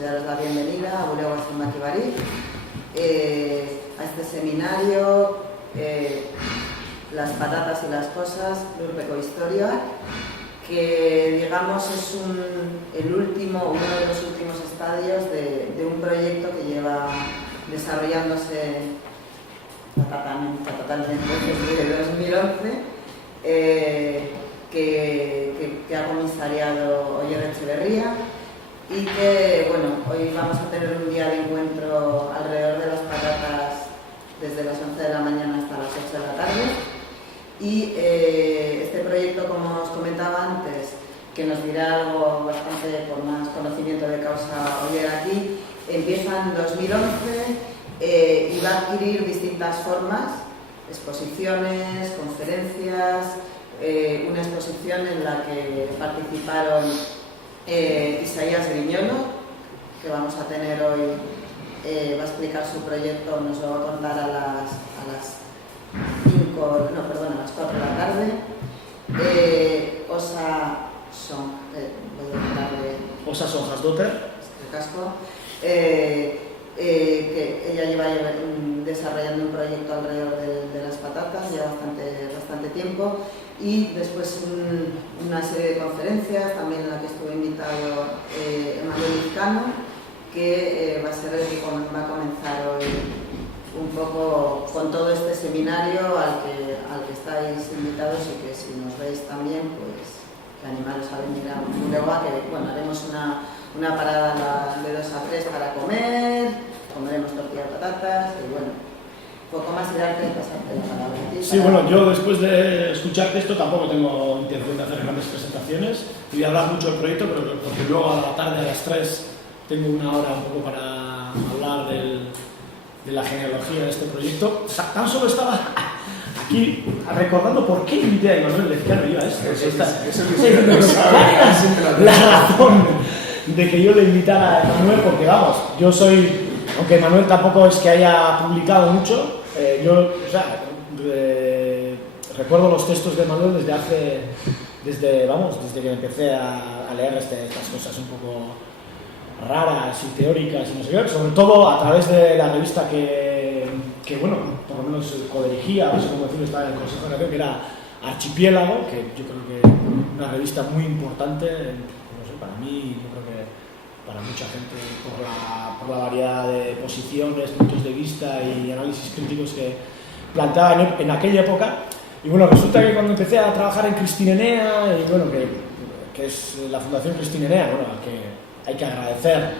y daros la bienvenida a Bulego Zenbaki Barik, a este seminario, Las patatas y las cosas, Lurpeko Historia, que digamos es uno de los últimos estadios de un proyecto que lleva desarrollándose totalmente desde 2011, que ha comisariado Oyer Etxeberria, y que bueno, hoy vamos a tener un día de encuentro alrededor de las patatas desde las 11 de la mañana hasta las 8 de la tarde. Y este proyecto, como os comentaba antes, que nos dirá algo bastante con más conocimiento de causa Oyer aquí, empieza en 2011 y va a adquirir distintas formas: exposiciones, conferencias, una exposición en la que participaron Isaías Griñolo, que vamos a tener hoy, va a explicar su proyecto, nos lo va a contar a las 4 de la tarde. Osa Sonjasdotter, el casco, que ella lleva desarrollando un proyecto alrededor de las patatas ya bastante tiempo, y después una serie de conferencias también en la que estuvo invitado Emanuel Lizcano, que va a ser el que va a comenzar hoy un poco con todo este seminario al que estáis invitados, y que si nos veis también, pues que animaros a venir a Bulego, que bueno, haremos una parada de 2 a 3 para comeremos tortilla de patatas, y bueno, poco más, y darte y pasarte la palabra. Sí, bueno, yo después de escucharte esto tampoco tengo intención de hacer grandes presentaciones y de hablar mucho del proyecto, pero porque luego a la tarde a las 3 tengo una hora un poco para hablar de la genealogía de este proyecto. Tan solo estaba aquí recordando por qué invité a Emanuel Lezcano a esto. La razón de que yo le invitara a Emanuel, porque vamos, yo soy, aunque Emanuel tampoco es que haya publicado mucho, recuerdo los textos de Emanuel desde que empecé a leer estas cosas un poco raras y teóricas y no sé qué, sobre todo a través de la revista que bueno, por lo menos codirigía, no sé cómo decirlo, estaba en el Consejo de Redacción, que era Archipiélago, que yo creo que es una revista muy importante, no sé, para mí, yo creo que para mucha gente, por la variedad de posiciones, puntos de vista y análisis críticos que planteaba en aquella época. Y bueno, resulta que cuando empecé a trabajar en Cristinenea, y bueno, que es la Fundación Cristinenea, bueno, que hay que agradecer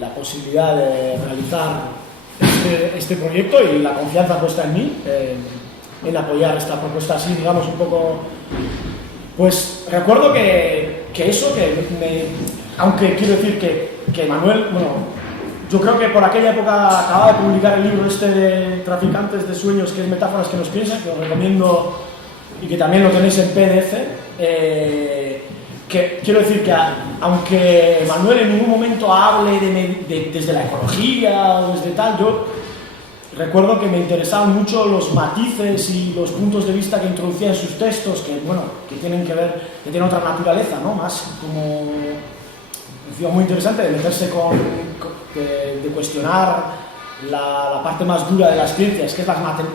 la posibilidad de realizar este proyecto y la confianza puesta en mí, en apoyar esta propuesta así, digamos, un poco. Pues recuerdo aunque quiero decir que Manuel, bueno, yo creo que por aquella época acababa de publicar el libro este de Traficantes de Sueños, que es Metáforas que nos piensan, que os recomiendo y que también lo tenéis en PDF. Que quiero decir que aunque Manuel en ningún momento hable desde la ecología o desde tal, yo recuerdo que me interesaban mucho los matices y los puntos de vista que introducía en sus textos, que bueno, que tienen que ver, que tienen otra naturaleza, ¿no? Más como, decía, muy interesante de meterse de cuestionar la parte más dura de las ciencias, que es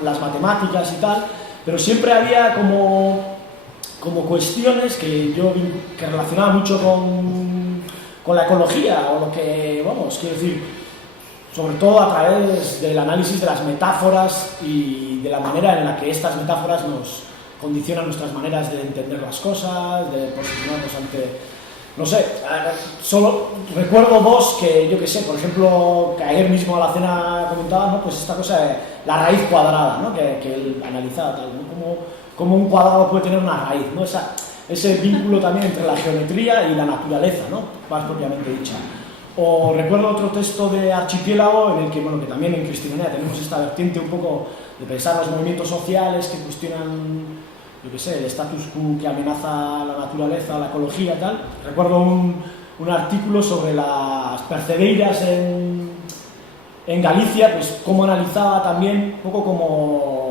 las matemáticas y tal, pero siempre había como cuestiones que relacionaba mucho con la ecología, o lo que, vamos, quiero decir, sobre todo a través del análisis de las metáforas y de la manera en la que estas metáforas nos condicionan nuestras maneras de entender las cosas, de posicionarnos ante, no sé, solo recuerdo dos que, yo que sé, por ejemplo, que ayer mismo a la cena comentaba, ¿no? Pues esta cosa de la raíz cuadrada, ¿no? Que él analizaba tal, ¿no? Como un cuadrado puede tener una raíz, ¿no? Ese vínculo también entre la geometría y la naturaleza, ¿no? Más propiamente dicha. O recuerdo otro texto de Archipiélago en el que, bueno, que también en Cristinenea tenemos esta vertiente un poco de pensar los movimientos sociales que cuestionan, yo qué sé, el status quo que amenaza la naturaleza, la ecología, tal. Recuerdo un artículo sobre las percebeiras en Galicia, pues cómo analizaba también un poco como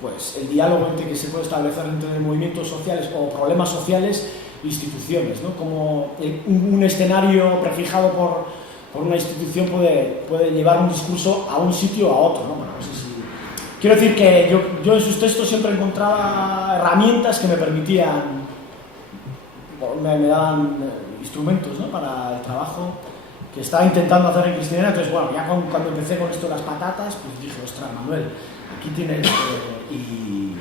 pues el diálogo que se puede establecer entre movimientos sociales o problemas sociales instituciones, ¿no? Como un escenario prefijado por una institución puede llevar un discurso a un sitio o a otro, ¿no? Bueno, no sé si... Quiero decir que yo en sus textos siempre encontraba herramientas que me permitían, me daban instrumentos, ¿no? Para el trabajo que estaba intentando hacer en cristianidad. Entonces, bueno, ya cuando empecé con esto de las patatas, pues dije, ostras, Manuel, aquí tienes y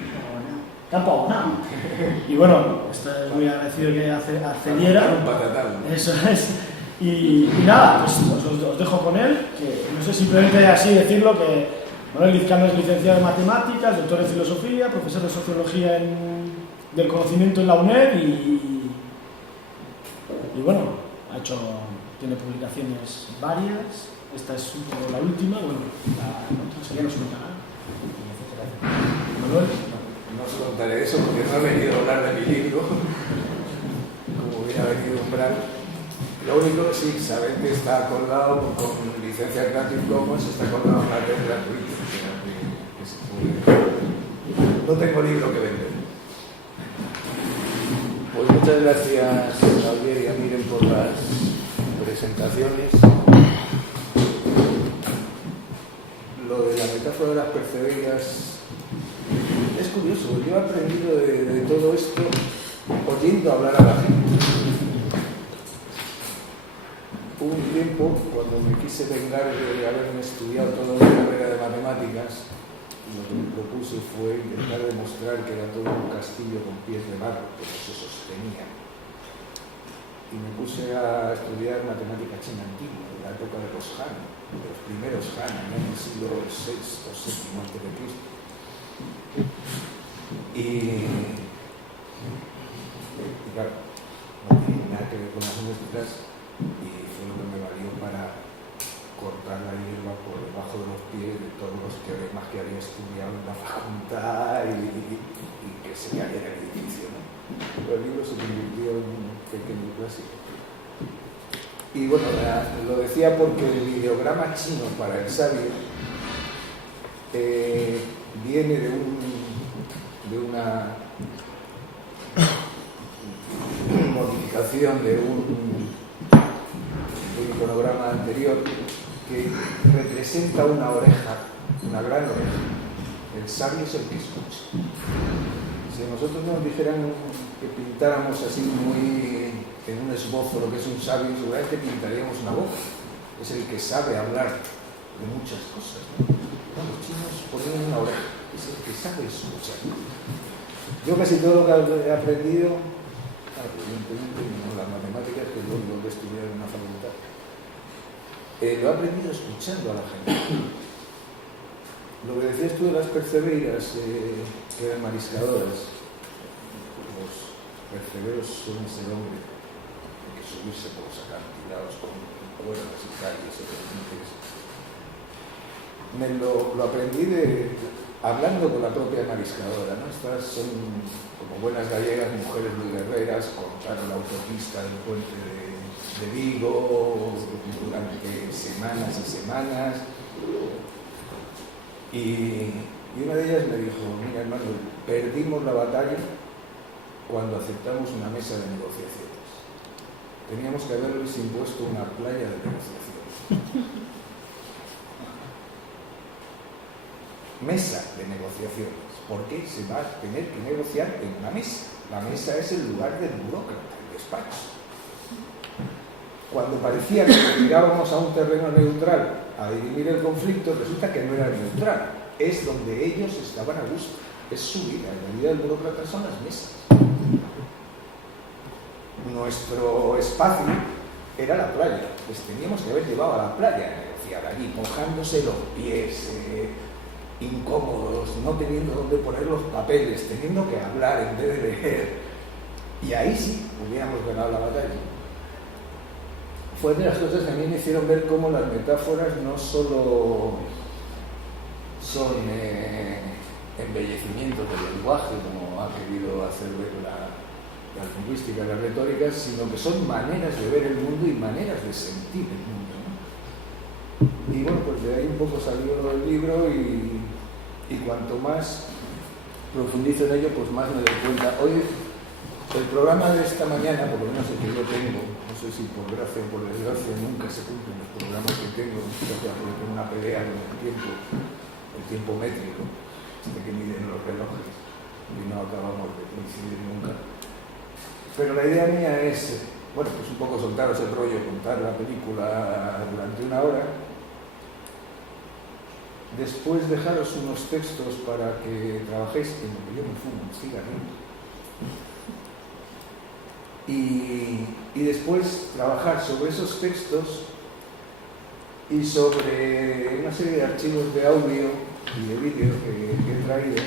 campo abonado. Y bueno, estoy muy agradecido que accediera. Eso es. Y nada, pues os dejo con él, que no sé, simplemente así decirlo, que Manuel Lizcano es licenciado en Matemáticas, doctor en Filosofía, profesor de Sociología del Conocimiento en la UNED y bueno, tiene publicaciones varias. Esta es un poco la última, bueno, la otra sería no su canal, etcétera. Manuel. No os contaré eso porque no he venido a hablar de mi libro, como hubiera venido un gran. Lo único, sí, saben que está colgado con licencia Creative Commons, está colgado en la red gratuita. No tengo libro que vender. Pues muchas gracias, Javier y a Miren, por las presentaciones. Lo de la metáfora de las perceberas es curioso. Yo he aprendido de todo esto oyendo hablar a la gente. Hubo un tiempo, cuando me quise vengar de haberme estudiado toda la carrera de matemáticas, lo que me propuse fue intentar demostrar que era todo un castillo con pies de barro, que no se sostenía. Y me puse a estudiar matemática china antigua, de la época de los Han, de los primeros Han, en el siglo VI o VII a.C. Y claro, no tiene nada que ver con las nuestras, y fue lo que me valió para cortar la hierba por debajo de los pies de todos los teoremas que había estudiado en la facultad y que se cayera el edificio, ¿no? Pero el libro se convirtió en un pequeño clásico. Y bueno, lo decía porque el ideograma chino para el sabio viene de una modificación de un iconograma anterior que representa una oreja, una gran oreja. El sabio es el que escucha. Si a nosotros nos dijeran que pintáramos así muy en un esbozo lo que es un sabio, seguramente pintaríamos una voz. Es el que sabe hablar de muchas cosas, ¿no? Los chinos ponen una oreja, es el que sabe escuchar. Yo casi todo lo que he aprendido, evidentemente no las matemáticas, que es lo que estudié en una facultad, lo he aprendido escuchando a la gente. Lo que decías tú de las percebeiras, que eran mariscadoras, los perceberos suelen ser hombres, hay que subirse por los acantilados con cuerdas y calles y mujeres. Lo aprendí hablando con la propia mariscadora, ¿no? Estas son, como buenas gallegas, mujeres muy guerreras, cortaron la autopista del puente de Vigo durante semanas y semanas. Y una de ellas me dijo: mira, hermano, perdimos la batalla cuando aceptamos una mesa de negociaciones. Teníamos que haberles impuesto una playa de negociaciones. Mesa de negociaciones. ¿Por qué se va a tener que negociar en una mesa? La mesa es el lugar del burócrata, el despacho. Cuando parecía que llegábamos a un terreno neutral a dirimir el conflicto, resulta que no era neutral. Es donde ellos estaban a gusto. Es su vida. La vida del burócrata son las mesas. Nuestro espacio era la playa. Pues teníamos que haber llevado a la playa a negociar allí, mojándose los pies, incómodos, no teniendo dónde poner los papeles, teniendo que hablar en vez de leer. Y ahí sí hubiéramos ganado la batalla. Fue de las cosas que a mí me hicieron ver cómo las metáforas no solo son embellecimientos del lenguaje, como ha querido hacer ver la lingüística y la retórica, sino que son maneras de ver el mundo y maneras de sentir el mundo, ¿no? Y bueno, pues de ahí un poco salió el libro y cuanto más profundizo en ello, pues más me doy cuenta. Hoy El programa de esta mañana, por lo menos el que yo tengo, no sé si por gracia o por desgracia, nunca se cumplen los programas que tengo, porque tengo una pelea con el tiempo métrico, que miden los relojes, y no acabamos de coincidir nunca. Pero la idea mía es, bueno, pues un poco soltaros el rollo, contar la película durante una hora, después dejaros unos textos para que trabajéis en lo que yo me fumo un cigarrillo. Y después trabajar sobre esos textos y sobre una serie de archivos de audio y de vídeo que he traído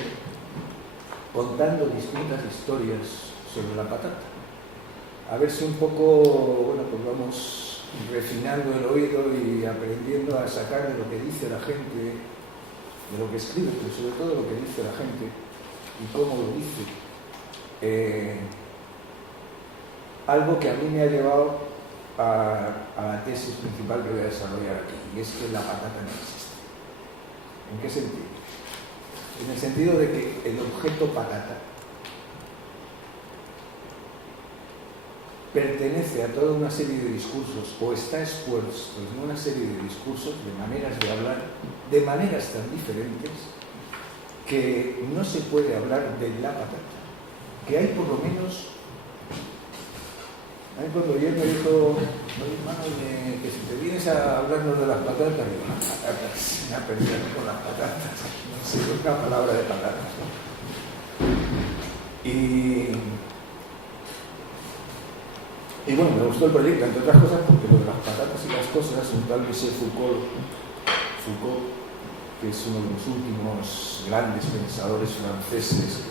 contando distintas historias sobre la patata. A ver si un poco, bueno, pues vamos refinando el oído y aprendiendo a sacar de lo que dice la gente, de lo que escribe, pero sobre todo de lo que dice la gente y cómo lo dice. Algo que a mí me ha llevado a la tesis principal que voy a desarrollar aquí, y es que la patata no existe. ¿En qué sentido? En el sentido de que el objeto patata pertenece a toda una serie de discursos o está expuesto en una serie de discursos, de maneras de hablar, de maneras tan diferentes que no se puede hablar de la patata. Que hay por lo menos... A mí cuando ayer me dijo, hermano, que si te vienes a hablarnos de las patatas, digo, las patatas, me ha perdido con las patatas, no sé, una palabra de patatas. Y bueno, me gustó el proyecto, entre otras cosas, porque lo de las patatas y las cosas, un tal Michel Foucault, que es uno de los últimos grandes pensadores franceses,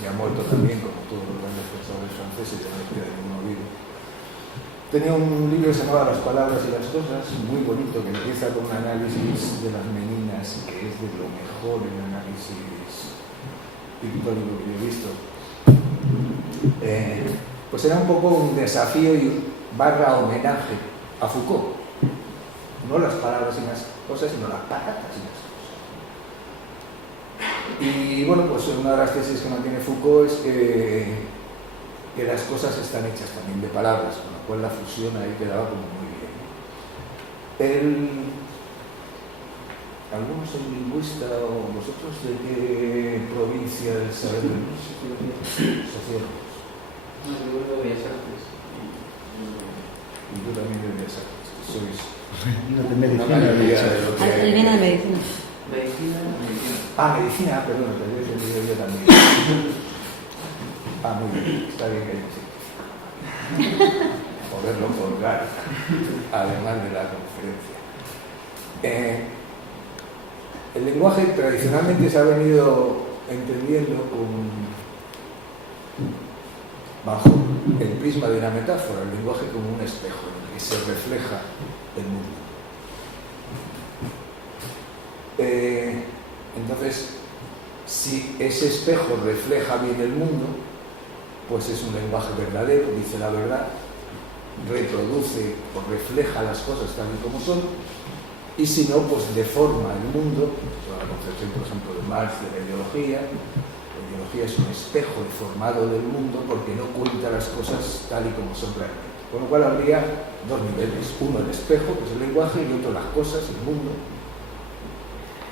que ha muerto también, como todos los grandes pensadores franceses, ya no queda ninguno vivo. Tenía un libro que se llamaba Las palabras y las cosas, muy bonito, que empieza con un análisis de las meninas, que es de lo mejor en análisis pictórico que yo he visto. Pues era un poco un desafío y barra homenaje a Foucault. No las palabras y las cosas, sino las patatas y las cosas. Y bueno, pues una de las tesis que mantiene Foucault es que las cosas están hechas también de palabras, con lo cual la fusión ahí quedaba como muy bien. ¿Alguno soy lingüista o vosotros de qué provincia del saber del sociólogos? No, yo de Bellas Artes. Y tú también de Bellas Artes, que sois No, de una medicina. mayoría de lo que... Viene de medicina. Medicina. Medicina, perdón, te había entendido yo también. Muy bien, está bien que haya poderlo colgar, además de la conferencia. El lenguaje tradicionalmente se ha venido entendiendo bajo el prisma de una metáfora, el lenguaje como un espejo en el que se refleja el mundo. Entonces, si ese espejo refleja bien el mundo, pues es un lenguaje verdadero, dice la verdad, reproduce o refleja las cosas tal y como son, y si no, pues deforma el mundo. La concepción, por ejemplo, de Marx de la ideología. La ideología es un espejo deformado del mundo porque no cuenta las cosas tal y como son realmente. Con lo cual habría dos niveles, uno el espejo, que es el lenguaje, y otro las cosas, el mundo,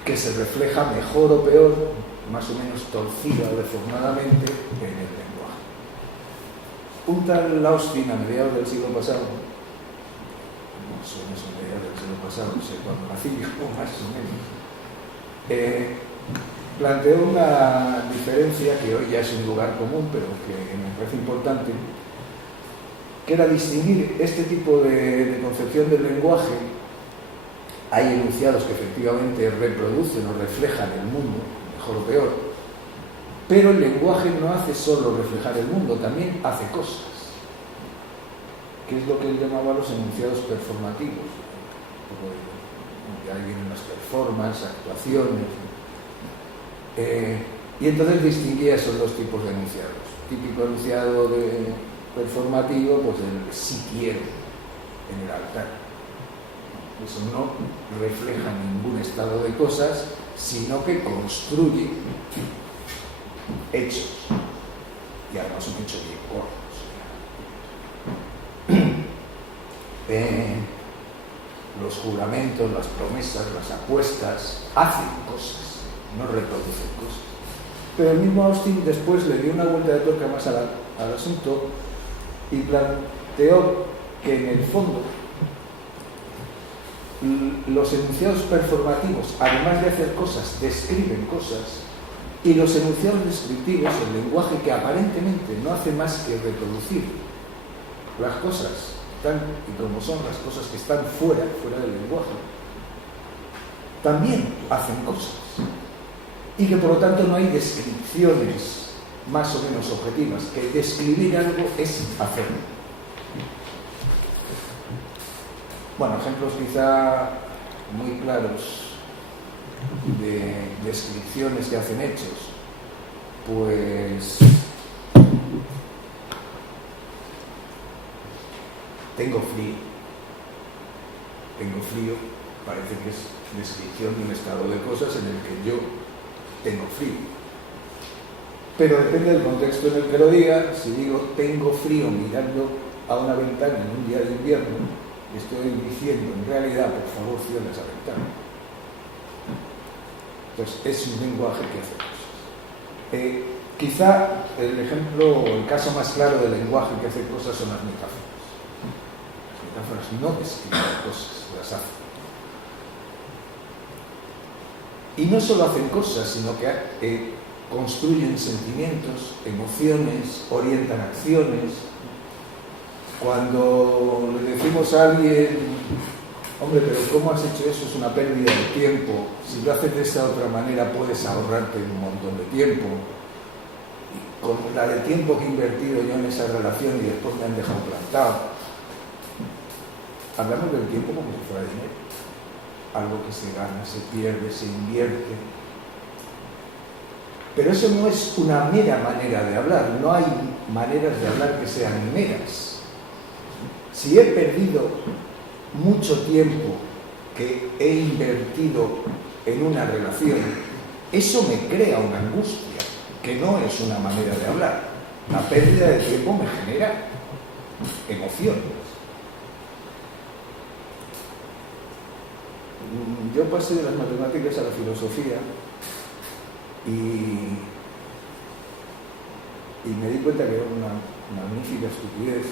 que se refleja mejor o peor, más o menos torcida o deformadamente en el lenguaje. Un tal Austin, a mediados del siglo pasado, más o menos a mediados del siglo pasado, no sé cuándo nací yo, más o menos, planteó una diferencia que hoy ya es un lugar común, pero que me parece importante, que era distinguir este tipo de concepción del lenguaje. Hay enunciados que efectivamente reproducen o reflejan el mundo, mejor o peor, pero el lenguaje no hace solo reflejar el mundo, también hace cosas, que es lo que él llamaba los enunciados performativos. Ahí vienen las performances, actuaciones, y entonces distinguía esos dos tipos de enunciados. Típico enunciado performativo, pues el sí quiero en el altar. Eso no refleja ningún estado de cosas, sino que construye hechos. y además un hecho bien gordo. Los juramentos, las promesas, las apuestas hacen cosas, no reproducen cosas. Pero el mismo Austin después le dio una vuelta de tuerca más al asunto y planteó que en el fondo los enunciados performativos, además de hacer cosas, describen cosas, y los enunciados descriptivos, el lenguaje que aparentemente no hace más que reproducir las cosas tal y como son, las cosas que están fuera del lenguaje, también hacen cosas, y que por lo tanto no hay descripciones más o menos objetivas, que describir algo es hacerlo. Bueno, ejemplos quizá muy claros de descripciones que hacen hechos, pues tengo frío, parece que es descripción de un estado de cosas en el que yo tengo frío, pero depende del contexto en el que lo diga. Si digo tengo frío mirando a una ventana en un día de invierno, estoy diciendo en realidad, por favor, cierra esa ventana. Entonces es un lenguaje que hace cosas. Quizá el caso más claro del lenguaje que hace cosas son las metáforas. Las metáforas no describen cosas, las hacen. Y no solo hacen cosas, sino que construyen sentimientos, emociones, orientan acciones. Cuando le decimos a alguien, hombre, pero ¿cómo has hecho eso? Es una pérdida de tiempo. Si lo haces de esa otra manera puedes ahorrarte un montón de tiempo. Y con la de tiempo que he invertido yo en esa relación y después me han dejado plantado. Hablamos del tiempo como si fuera dinero. Algo que se gana, se pierde, se invierte. Pero eso no es una mera manera de hablar. No hay maneras de hablar que sean meras. Si he perdido mucho tiempo que he invertido en una relación, eso me crea una angustia, que no es una manera de hablar. La pérdida de tiempo me genera emociones. Yo pasé de las matemáticas a la filosofía y me di cuenta que era una magnífica estupidez.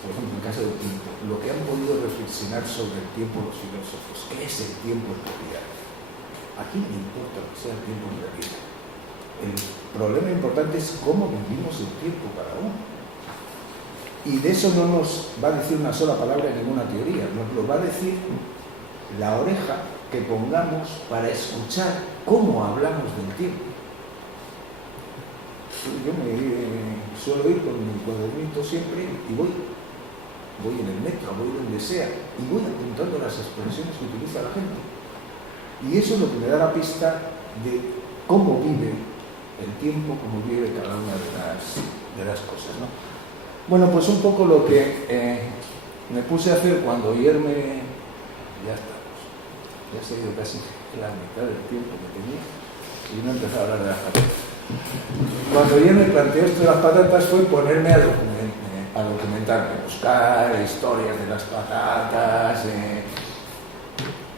Por ejemplo, en el caso del tiempo, lo que han podido reflexionar sobre el tiempo los filósofos. ¿Qué es el tiempo en realidad? ¿A quién le importa que sea el tiempo en realidad? El problema importante es cómo vivimos el tiempo cada uno. Y de eso no nos va a decir una sola palabra en ninguna teoría, nos lo va a decir la oreja que pongamos para escuchar cómo hablamos del tiempo. Yo me suelo ir con mi cuadernito siempre y voy en el metro, voy donde sea y voy apuntando las expresiones que utiliza la gente. Y eso es lo que me da la pista de cómo vive el tiempo, cómo vive cada una de las cosas, ¿no? Bueno, pues un poco lo que me puse a hacer cuando ayer ya estamos, ya se ha ido casi la mitad del tiempo que tenía y no he empezado a hablar de las patatas. Cuando ayer me planteó esto de las patatas fue ponerme a documentarme, buscar historias de las patatas,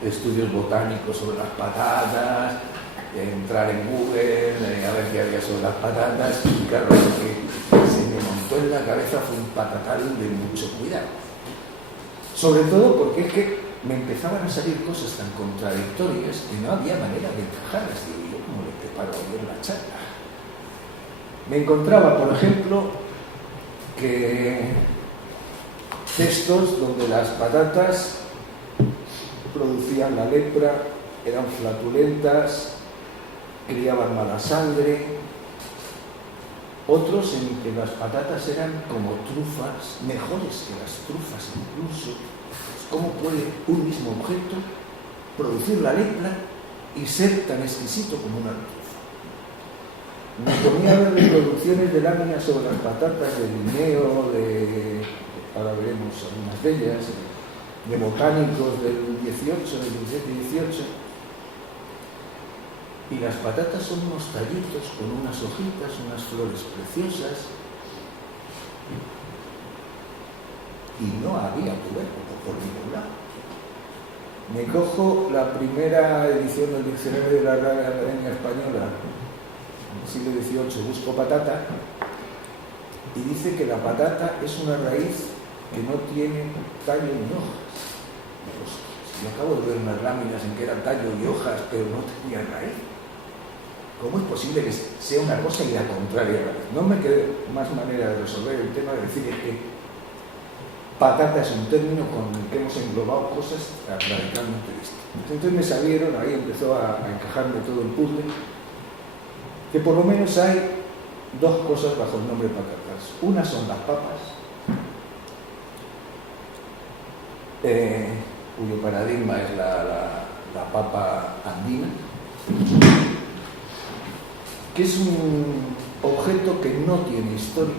estudios botánicos sobre las patatas, entrar en Google, a ver qué había sobre las patatas, y claro, lo que se me montó en la cabeza fue un patatal de mucho cuidado. Sobre todo porque es que me empezaban a salir cosas tan contradictorias que no había manera de encajarlas. Digo, yo cómo le preparo ayer la charla. Me encontraba, por ejemplo, que textos donde las patatas producían la lepra, eran flatulentas, criaban mala sangre, otros en que las patatas eran como trufas, mejores que las trufas incluso. ¿Cómo puede un mismo objeto producir la lepra y ser tan exquisito como una trufa? Me ponía a ver reproducciones de láminas sobre las patatas de Linneo, ahora veremos algunas de ellas, de botánicos del 18, del 17 y 18, Y las patatas son unos tallitos con unas hojitas, unas flores preciosas. Y no había tubérculo por ningún lado. Me cojo la primera edición del Diccionario de la Real Academia Española, en el siglo XVIII, busco patata, y dice que la patata es una raíz que no tiene tallo ni hojas. Pues, si yo acabo de ver unas láminas en que era tallo y hojas, pero no tenía raíz. ¿Cómo es posible que sea una cosa y la contraria a la vez? No me quedé más manera de resolver el tema de decir que patata es un término con el que hemos englobado cosas radicalmente distintas. Entonces me salieron, ahí empezó a encajarme todo el puzzle, que por lo menos hay dos cosas bajo el nombre de patatas. Una son las papas, cuyo paradigma es la papa andina, que es un objeto que no tiene historia,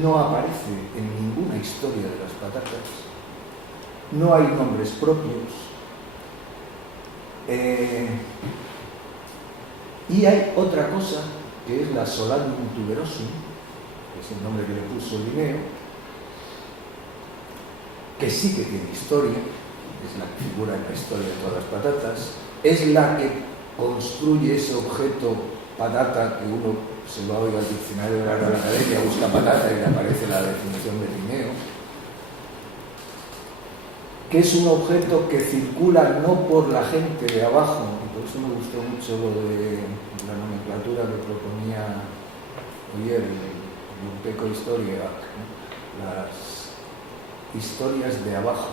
no aparece en ninguna historia de las patatas, no hay nombres propios, y hay otra cosa que es la Solanum tuberosum, que es el nombre que le puso Linneo, que sí que tiene historia, es la que figura en la historia de todas las patatas, es la que construye ese objeto patata que uno se lo ha oído al diccionario de la Real Academia, busca patata y le aparece la definición de Linneo, que es un objeto que circula no por la gente de abajo, y por eso me gustó mucho lo de la nomenclatura que proponía ayer el Urteco Historia, ¿no? Las historias de abajo.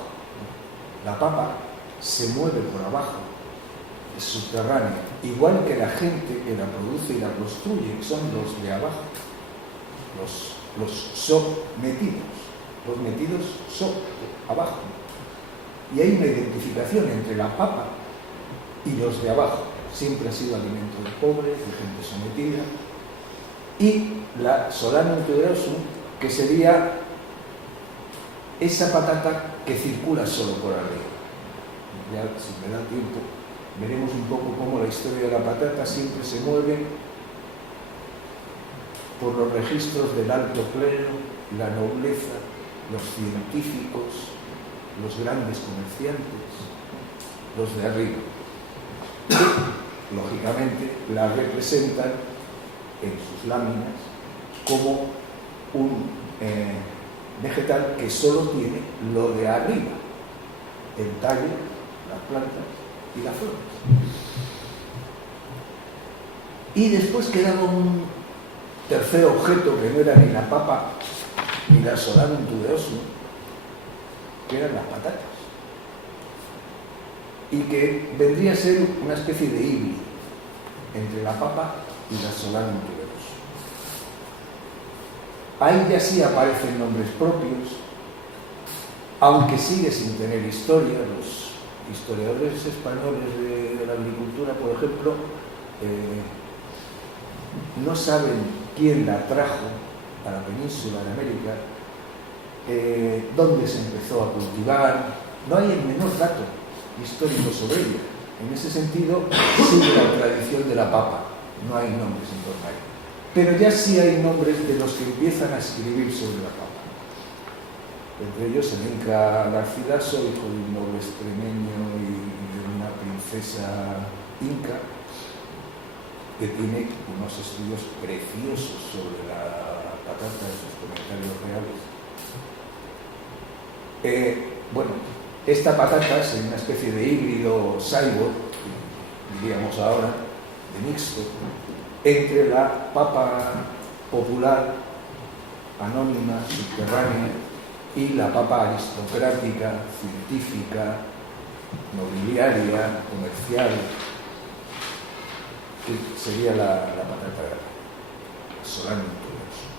La papa se mueve por abajo, es subterránea, igual que la gente que la produce y la construye, son los de abajo, los sometidos, los metidos abajo. Y hay una identificación entre la papa y los de abajo. Siempre ha sido alimento de pobres, de gente sometida. Y la Solanum tuberosum, que sería esa patata que circula solo por arriba. Ya, si me da tiempo, veremos un poco cómo la historia de la patata siempre se mueve por los registros del alto clero, la nobleza, los científicos, los grandes comerciantes, los de arriba. Lógicamente la representan en sus láminas como un vegetal que solo tiene lo de arriba, el tallo, las plantas y las flores. Y después quedaba un tercer objeto que no era ni la papa ni la Solanum tuberosum, que eran las patatas, y que vendría a ser una especie de híbrido entre la papa y la Solanum tuberosum. Ahí ya sí aparecen nombres propios, aunque sigue sin tener historia. Los historiadores españoles de la agricultura, por ejemplo, no saben quién la trajo a la península de América, dónde se empezó a cultivar, no hay el menor dato histórico sobre ella. En ese sentido, sigue la tradición de la papa, no hay nombres en torno a ella. Pero ya sí hay nombres de los que empiezan a escribir sobre la papa. Entre ellos el Inca Garcilaso, hijo de un noble extremeño y de una princesa inca, que tiene unos estudios preciosos sobre la patata y sus comentarios reales. Bueno, esta patata es una especie de híbrido cyborg, diríamos ahora, de mixto, entre la papa popular, anónima, subterránea, y la papa aristocrática, científica, nobiliaria, comercial, que sería la patata Solanum tuberosum.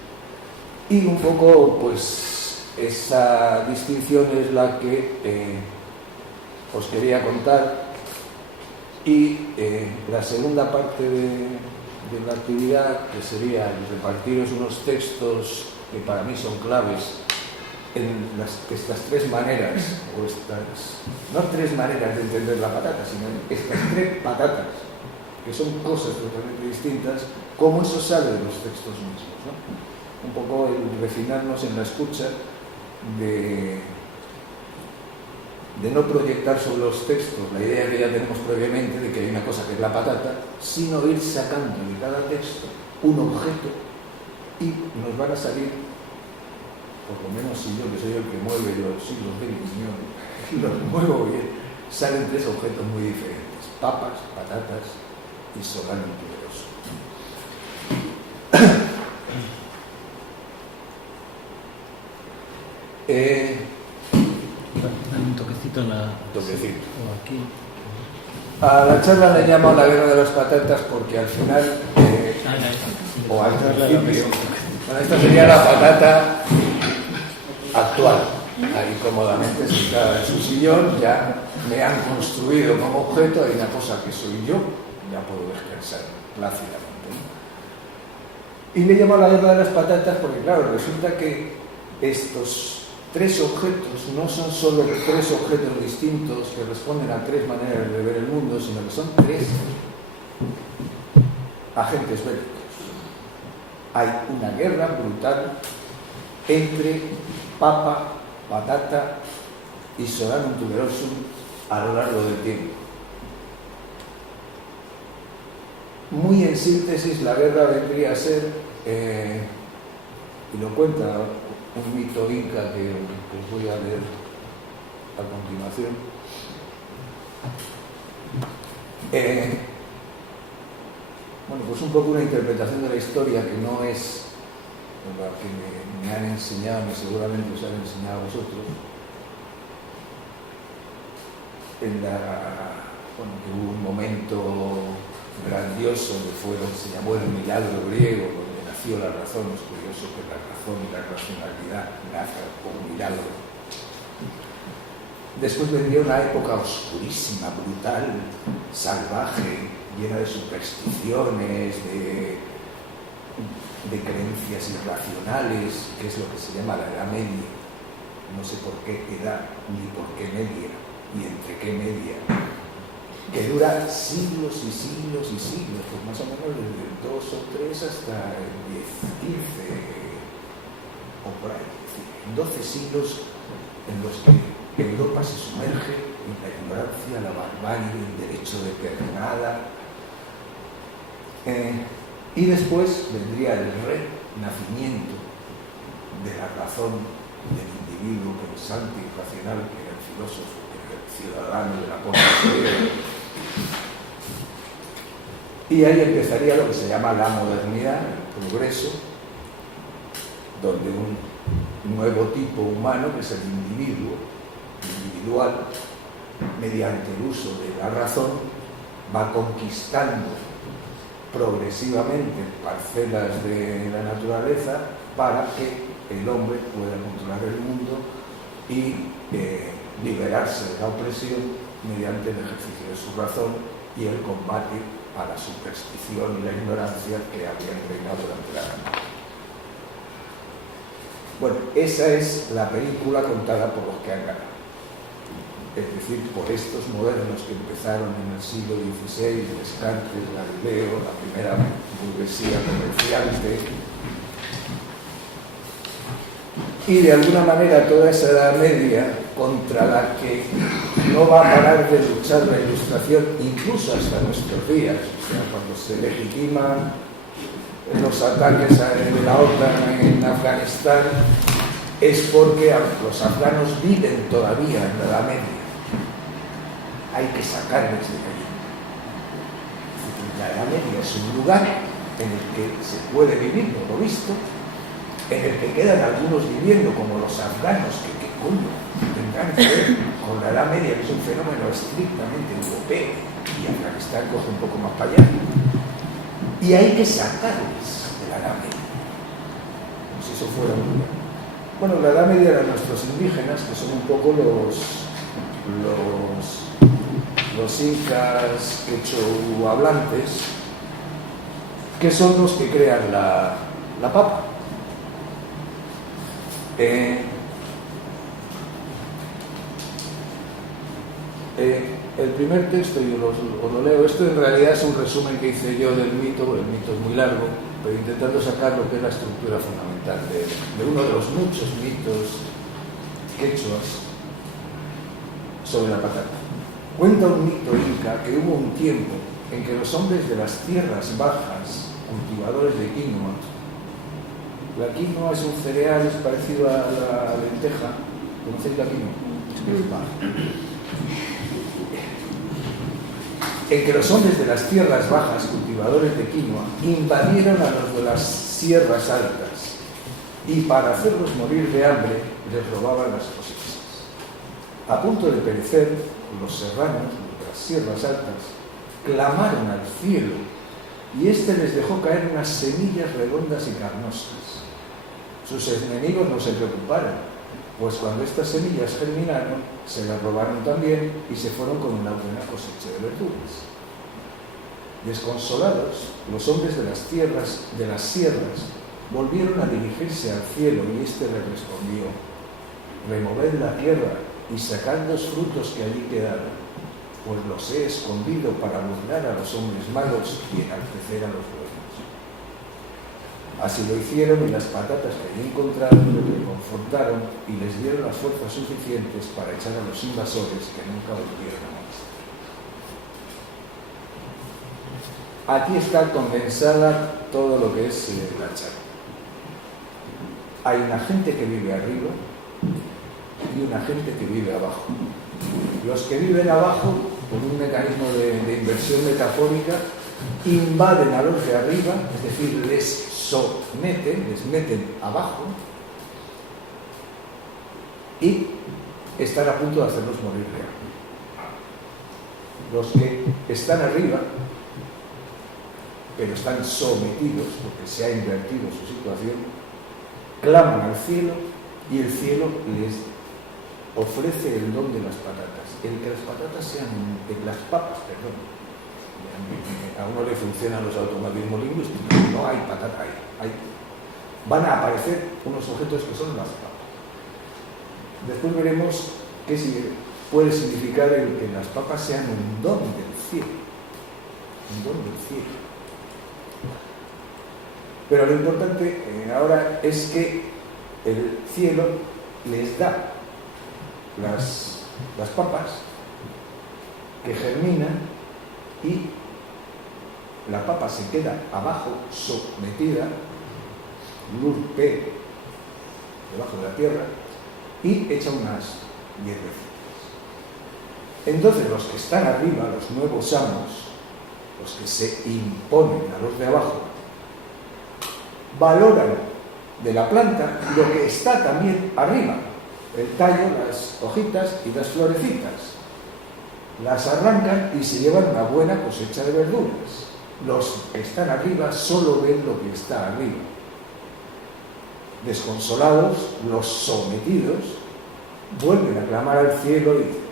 Y un poco, pues, esa distinción es la que os quería contar. Y la segunda parte de la actividad, que sería el repartiros unos textos que para mí son claves estas tres maneras, o no tres maneras de entender la patata, sino estas tres patatas, que son cosas totalmente distintas, cómo eso sale de los textos mismos, ¿no? Un poco el refinarnos en la escucha de no proyectar sobre los textos la idea que ya tenemos previamente de que hay una cosa que es la patata, sino ir sacando de cada texto un objeto y nos van a salir, por lo menos si yo, que soy el que mueve los hilos de opinión, los muevo bien, salen tres objetos muy diferentes: papas, patatas y solano tuberoso. Un toquecito en la... Toquecito. O aquí. A la charla le llamo la guerra de las patatas porque al final, o al principio, bueno, esta sería la patata actual, ahí cómodamente sentada en su sillón, ya me han construido como objeto, hay una cosa que soy yo, ya puedo descansar plácidamente, ¿no? Y le llamo la guerra de las patatas porque, claro, resulta que estos tres objetos no son solo tres objetos distintos que responden a tres maneras de ver el mundo, sino que son tres agentes bélicos. Hay una guerra brutal entre papa, patata y Solanum tuberosum a lo largo del tiempo. Muy en síntesis, la guerra vendría a ser, y lo cuenta un mito inca que os voy a leer a continuación. Bueno, pues un poco una interpretación de la historia que no es la que me han enseñado, ni seguramente os han enseñado a vosotros. Bueno, que hubo un momento grandioso que se llamó el milagro griego, donde nació la razón. Es curioso que la razón y la racionalidad nazcan por milagro. Después vendría una época oscurísima, brutal, salvaje, llena de supersticiones, de creencias irracionales, que es lo que se llama la Edad Media. No sé por qué edad, ni por qué media, ni entre qué media, que dura siglos y siglos y siglos, pues más o menos desde el 2 o 3 hasta el 10, 15 o por ahí, es decir, 12 siglos en los que Europa se sumerge en la ignorancia, la barbarie, el derecho de pernada, y después vendría el renacimiento de la razón del individuo pensante y racional, que era el filósofo, que era el ciudadano de la población. Y ahí empezaría lo que se llama la modernidad, el progreso, donde un nuevo tipo humano, que es el individuo, individual, mediante el uso de la razón, va conquistando progresivamente parcelas de la naturaleza para que el hombre pueda controlar el mundo y liberarse de la opresión mediante el ejercicio de su razón y el combate a la superstición y la ignorancia que habían reinado durante la Edad Media. Bueno, esa es la película contada por los que han ganado. Es decir, por estos modernos que empezaron en el siglo XVI, Descartes, Galileo, la primera burguesía comerciante. Y de alguna manera toda esa Edad Media contra la que no va a parar de luchar la Ilustración, incluso hasta nuestros días, o sea, cuando se legitiman los ataques de la OTAN en Afganistán, es porque los afganos viven todavía en la Edad Media. Hay que sacarles de allí. La Edad Media es un lugar en el que se puede vivir, por lo visto, en el que quedan algunos viviendo como los afganos, que coño tendrán que ver con la Edad Media, que es un fenómeno estrictamente europeo, y Afganistán coge un poco más para allá. Y hay que sacarles de la Edad Media, como si eso fuera un lugar. Bueno, la Edad Media eran nuestros indígenas, que son un poco los incas quechua-hablantes, que son los que crean la papa. El primer texto, yo os lo leo, esto en realidad es un resumen que hice yo del mito, el mito es muy largo, pero intentando sacar lo que es la estructura fundamental de uno de los muchos mitos quechuas sobre la patata. Cuenta un mito inca que hubo un tiempo en que los hombres de las tierras bajas, cultivadores de quinoa, la quinoa es un cereal, es parecido a la lenteja, ¿conocéis la quinoa? En que los hombres de las tierras bajas, cultivadores de quinoa, invadieron a los de las sierras altas y para hacerlos morir de hambre les robaban las cosechas. A punto de perecer, los serranos de las sierras altas clamaron al cielo y éste les dejó caer unas semillas redondas y carnosas. Sus enemigos no se preocuparon, pues cuando estas semillas germinaron, se las robaron también y se fueron con una buena cosecha de verduras. Desconsolados, los hombres de las sierras, volvieron a dirigirse al cielo y éste les respondió: removed la tierra y sacad los frutos que allí quedaron, pues los he escondido para burlar a los hombres malos y enaltecer a los buenos. Así lo hicieron y las patatas que allí encontraron les confortaron y les dieron las fuerzas suficientes para echar a los invasores que nunca volvieron a molestar. Aquí está condensada todo lo que es la charla. Hay una gente que vive arriba y una gente que vive abajo. Los que viven abajo, por un mecanismo de inversión metafórica, invaden a los de arriba, es decir, les someten, les meten abajo y están a punto de hacerlos morir de hambre. Los que están arriba, pero están sometidos porque se ha invertido su situación, claman al cielo y el cielo les ofrece el don de las patatas, el que las patatas sean, las papas, perdón. A uno le funcionan los automatismos lingüísticos, no hay patata, van a aparecer unos objetos que son las papas. Después veremos qué puede significar el que las papas sean un don del cielo, un don del cielo. Pero lo importante ahora es que el cielo les da las papas que germinan y la papa se queda abajo, sometida, lurpe, debajo de la tierra, y echa unas hierbecitas. Entonces los que están arriba, los nuevos amos, los que se imponen a los de abajo, valoran de la planta lo que está también arriba, el tallo, las hojitas y las florecitas. Las arrancan y se llevan una buena cosecha de verduras. Los que están arriba solo ven lo que está arriba. Desconsolados, los sometidos vuelven a clamar al cielo y dicen: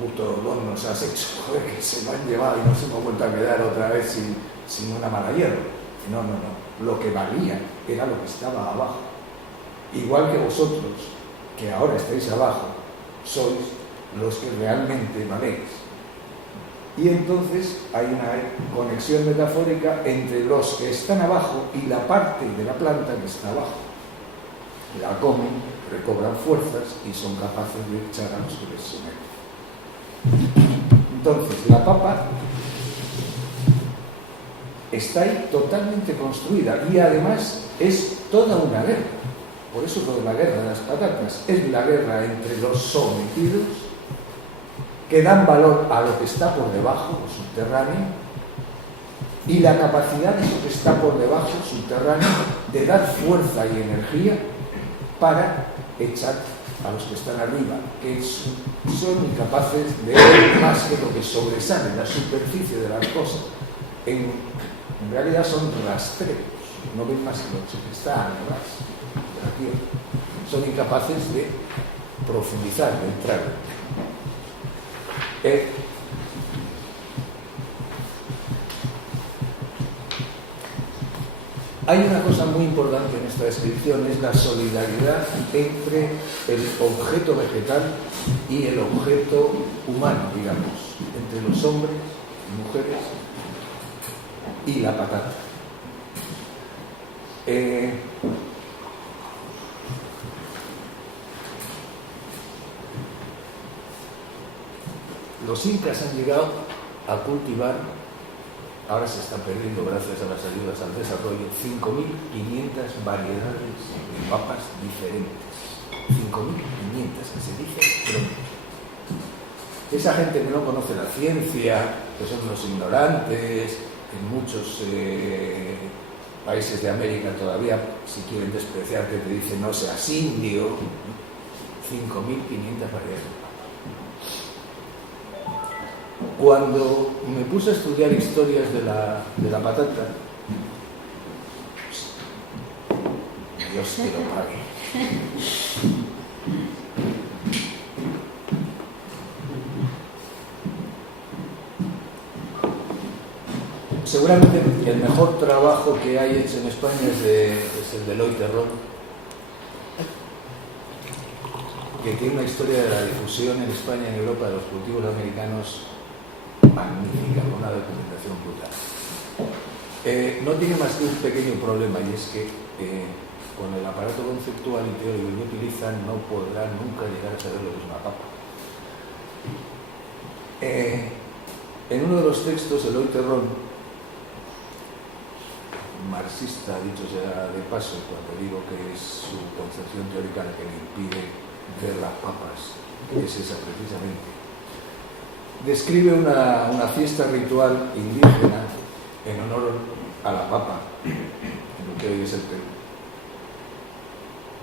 puto don nos has hecho, joder, que se lo han llevado y nos hemos vuelto a quedar otra vez sin una mala hierba. No, lo que valía era lo que estaba abajo. Igual que vosotros, que ahora estáis abajo, sois los que realmente valéis. Y entonces hay una conexión metafórica entre los que están abajo y la parte de la planta que está abajo. La comen, recobran fuerzas y son capaces de echar a los que les someten. Entonces, la papa está ahí totalmente construida y además es toda una guerra. Por eso toda la guerra de las patatas es la guerra entre los sometidos, que dan valor a lo que está por debajo, o subterráneo, y la capacidad de eso que está por debajo, subterráneo, de dar fuerza y energía para echar a los que están arriba, que son incapaces de ver más que lo que sobresale la superficie de las cosas. En realidad son rastreros, no ven más que lo que está a ras de la tierra. Son incapaces de profundizar, de entrar. Hay una cosa muy importante en esta descripción, es la solidaridad entre el objeto vegetal y el objeto humano, digamos, entre los hombres y mujeres y la patata. Los incas han llegado a cultivar, ahora se están perdiendo gracias a las ayudas al desarrollo, 5.500 variedades de papas diferentes. 5.500, que se dice pronto. Esa gente que no conoce la ciencia, que son los ignorantes, en muchos países de América todavía, si quieren despreciarte, te dicen no seas indio. 5.500 variedades. Cuando me puse a estudiar historias de la patata, Dios te lo pague. Seguramente el mejor trabajo que hay hecho en España es el de Eloy Terrón, que tiene una historia de la difusión en España y en Europa de los cultivos americanos magnífica, con una documentación brutal. No tiene más que un pequeño problema, y es que con el aparato conceptual y teórico que utilizan no podrán nunca llegar a saber lo que es una papa. En uno de los textos, Eloy Terrón, marxista, dicho sea de paso, cuando digo que es su concepción teórica la que le impide ver las papas, que es esa precisamente, describe una fiesta ritual indígena en honor a la papa, en lo que hoy es el Perú.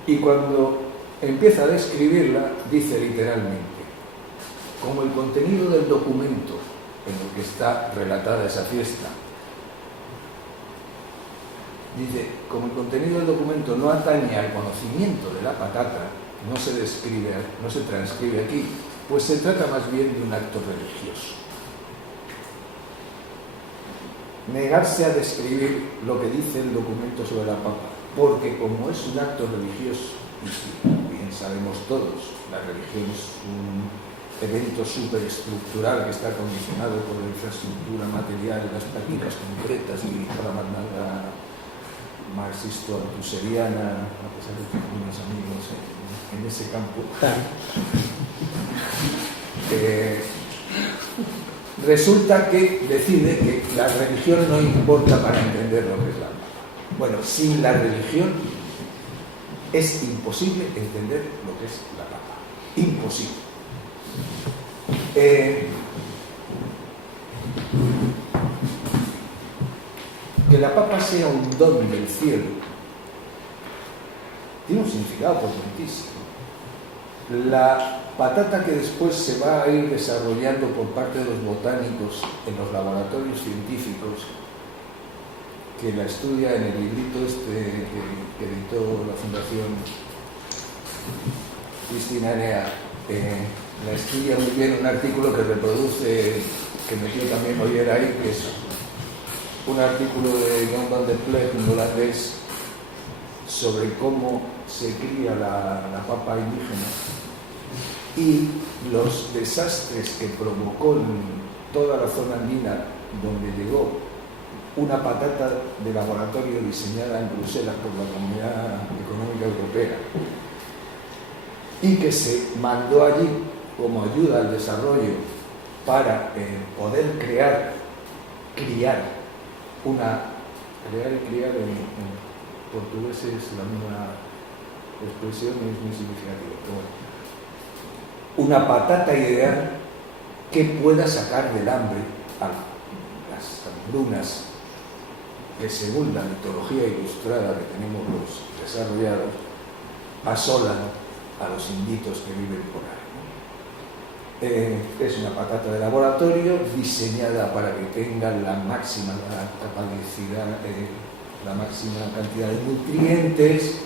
Y cuando empieza a describirla, dice literalmente, como el contenido del documento en el que está relatada esa fiesta, dice, como el contenido del documento no atañe al conocimiento de la patata, no se describe, no se transcribe aquí, pues se trata más bien de un acto religioso. Negarse a describir lo que dice el documento sobre la papa, porque como es un acto religioso, y bien sabemos todos, la religión es un evento superestructural que está condicionado por la infraestructura material, las prácticas concretas y la manera marxisto-althuseriana, a pesar de que tengo unos amigos en ese campo. Resulta que decide que la religión no importa para entender lo que es la papa. Bueno, sin la religión es imposible entender lo que es la papa. Imposible. Que la papa sea un don del cielo tiene un significado potentísimo. La patata que después se va a ir desarrollando por parte de los botánicos en los laboratorios científicos, que la estudia en el librito que editó la Fundación Cristina Enea, la estudia muy bien un artículo que reproduce, que metió también Oyer ahí, que es un artículo de John van der Plegh, un holandés, sobre cómo se cría la papa indígena y los desastres que provocó en toda la zona andina, donde llegó una patata de laboratorio diseñada en Bruselas por la Comunidad Económica Europea y que se mandó allí como ayuda al desarrollo para poder criar en portugués es la misma expresión y es muy significativa. Una patata ideal que pueda sacar del hambre a las hambrunas que, según la mitología ilustrada que tenemos los desarrollados, asolan a los inditos que viven por ahí. Es una patata de laboratorio diseñada para que tenga la máxima capacidad, la máxima cantidad de nutrientes.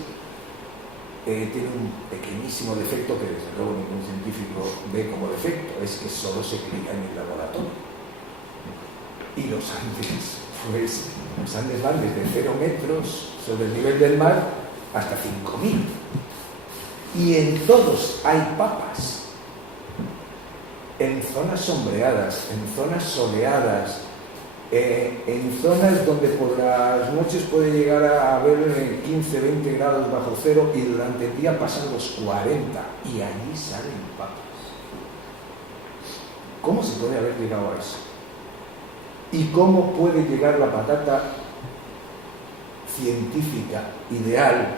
Tiene un pequeñísimo defecto que desde luego ningún científico ve como defecto, es que solo se cría en el laboratorio. Y los Andes Pues los Andes van desde 0 metros sobre el nivel del mar hasta 5.000. Y en todos hay papas. En zonas sombreadas, en zonas soleadas, en zonas donde por las noches puede llegar a haber 15, 20 grados bajo cero y durante el día pasan los 40 y allí salen papas. ¿Cómo se puede haber llegado a eso? ¿Y cómo puede llegar la patata científica, ideal,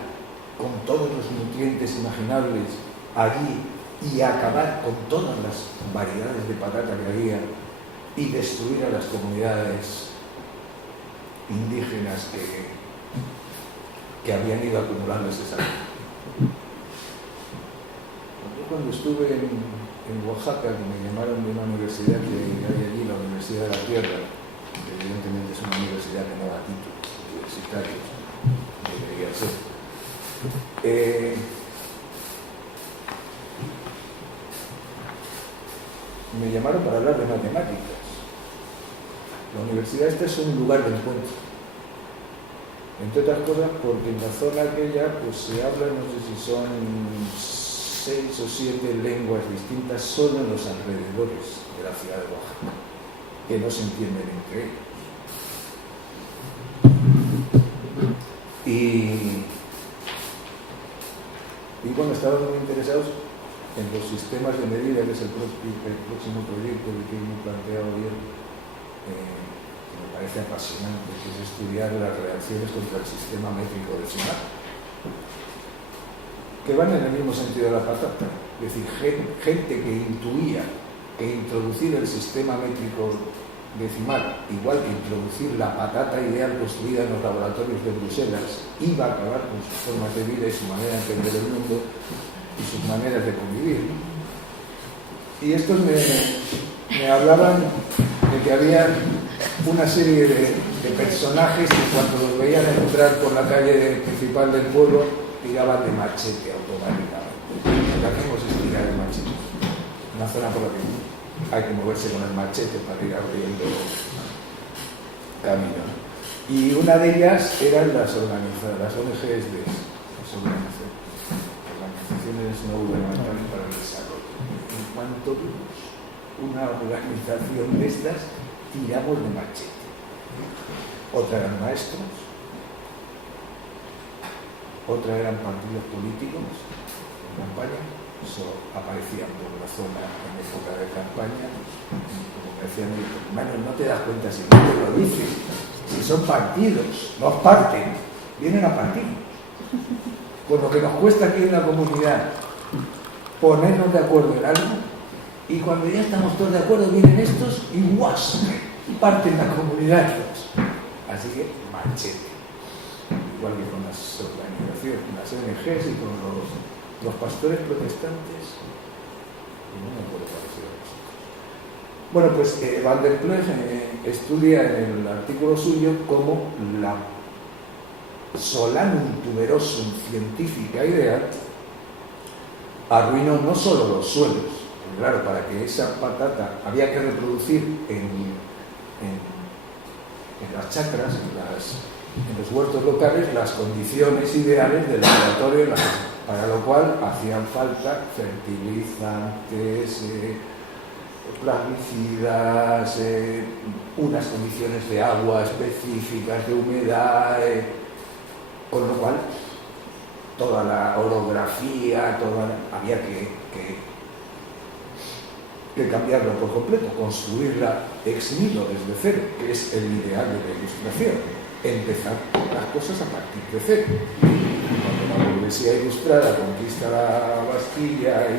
con todos los nutrientes imaginables allí y acabar con todas las variedades de patata que había y destruir a las comunidades indígenas que habían ido acumulando ese saber? Yo cuando estuve en Oaxaca, que me llamaron de una universidad que hay allí, la Universidad de la Tierra, que evidentemente es una universidad que no da títulos universitarios, debería ser. Me llamaron para hablar de matemáticas. La universidad esta es un lugar de encuentro, entre otras cosas porque en la zona aquella pues se habla, no sé si son 6 o 7 lenguas distintas solo en los alrededores de la ciudad de Oaxaca, que no se entienden entre ellos. Y bueno, estaban muy interesados en los sistemas de medida, que es el próximo proyecto que hemos planteado bien, que me parece apasionante, que es estudiar las reacciones contra el sistema métrico decimal, que van en el mismo sentido de la patata. Es decir, gente que intuía que introducir el sistema métrico decimal, igual que introducir la patata ideal construida en los laboratorios de Bruselas, iba a acabar con sus formas de vida y su manera de entender el mundo y sus maneras de convivir. Y estos me hablaban de que había una serie de personajes que cuando los veían entrar por la calle principal del pueblo tiraban de machete automáticamente. Lo que hacemos es tirar de machete. Una zona por la que hay que moverse con el machete para ir abriendo camino. Y una de ellas eran las ONGs las organizaciones no gubernamentales para el desarrollo. En cuanto vimos una organización de estas, tiramos de machete. Otra eran maestros, otra eran partidos políticos en campaña. Eso aparecía por la zona en época de campaña, como me decían, hermano, no te das cuenta si no te lo dices, si son partidos, nos parten, vienen a partir. Con lo que nos cuesta aquí en la comunidad ponernos de acuerdo en algo, y cuando ya estamos todos de acuerdo vienen estos y ¡guas! Parten la comunidad. Así que machete, igual que con las organizaciones, las ONGs y con los pastores protestantes, y no me acuerdo parecido a nosotros. Bueno, pues Van der Ploeg estudia en el artículo suyo cómo la Solanum tuberosum científica ideal arruinó no solo los suelos, porque claro, para que esa patata había que reproducir en las chacras, en los huertos locales, las condiciones ideales del laboratorio, para lo cual hacían falta fertilizantes, plaguicidas, unas condiciones de agua específicas, de humedad, con lo cual toda la orografía, había que cambiarlo por completo, construirla ex nihilo desde cero, que es el ideal de la ilustración, empezar las cosas a partir de cero. Cuando la burguesía ilustrada conquista la Bastilla y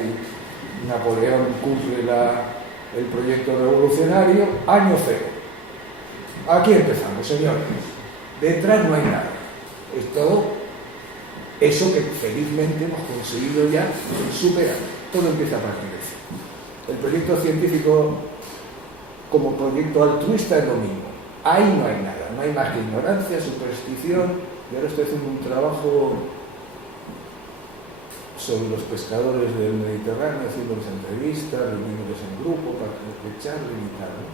Napoleón cumple el proyecto revolucionario, año cero. Aquí empezamos, señores. Detrás no hay nada. Es todo eso que felizmente hemos conseguido ya superar. Todo empieza a partir de cero. El proyecto científico como proyecto altruista es lo mismo. Ahí no hay nada, no hay más que ignorancia, superstición. Y ahora estoy haciendo un trabajo sobre los pescadores del Mediterráneo, haciéndoles entrevistas, reuniéndoles en grupo para echarle y tal, ¿no?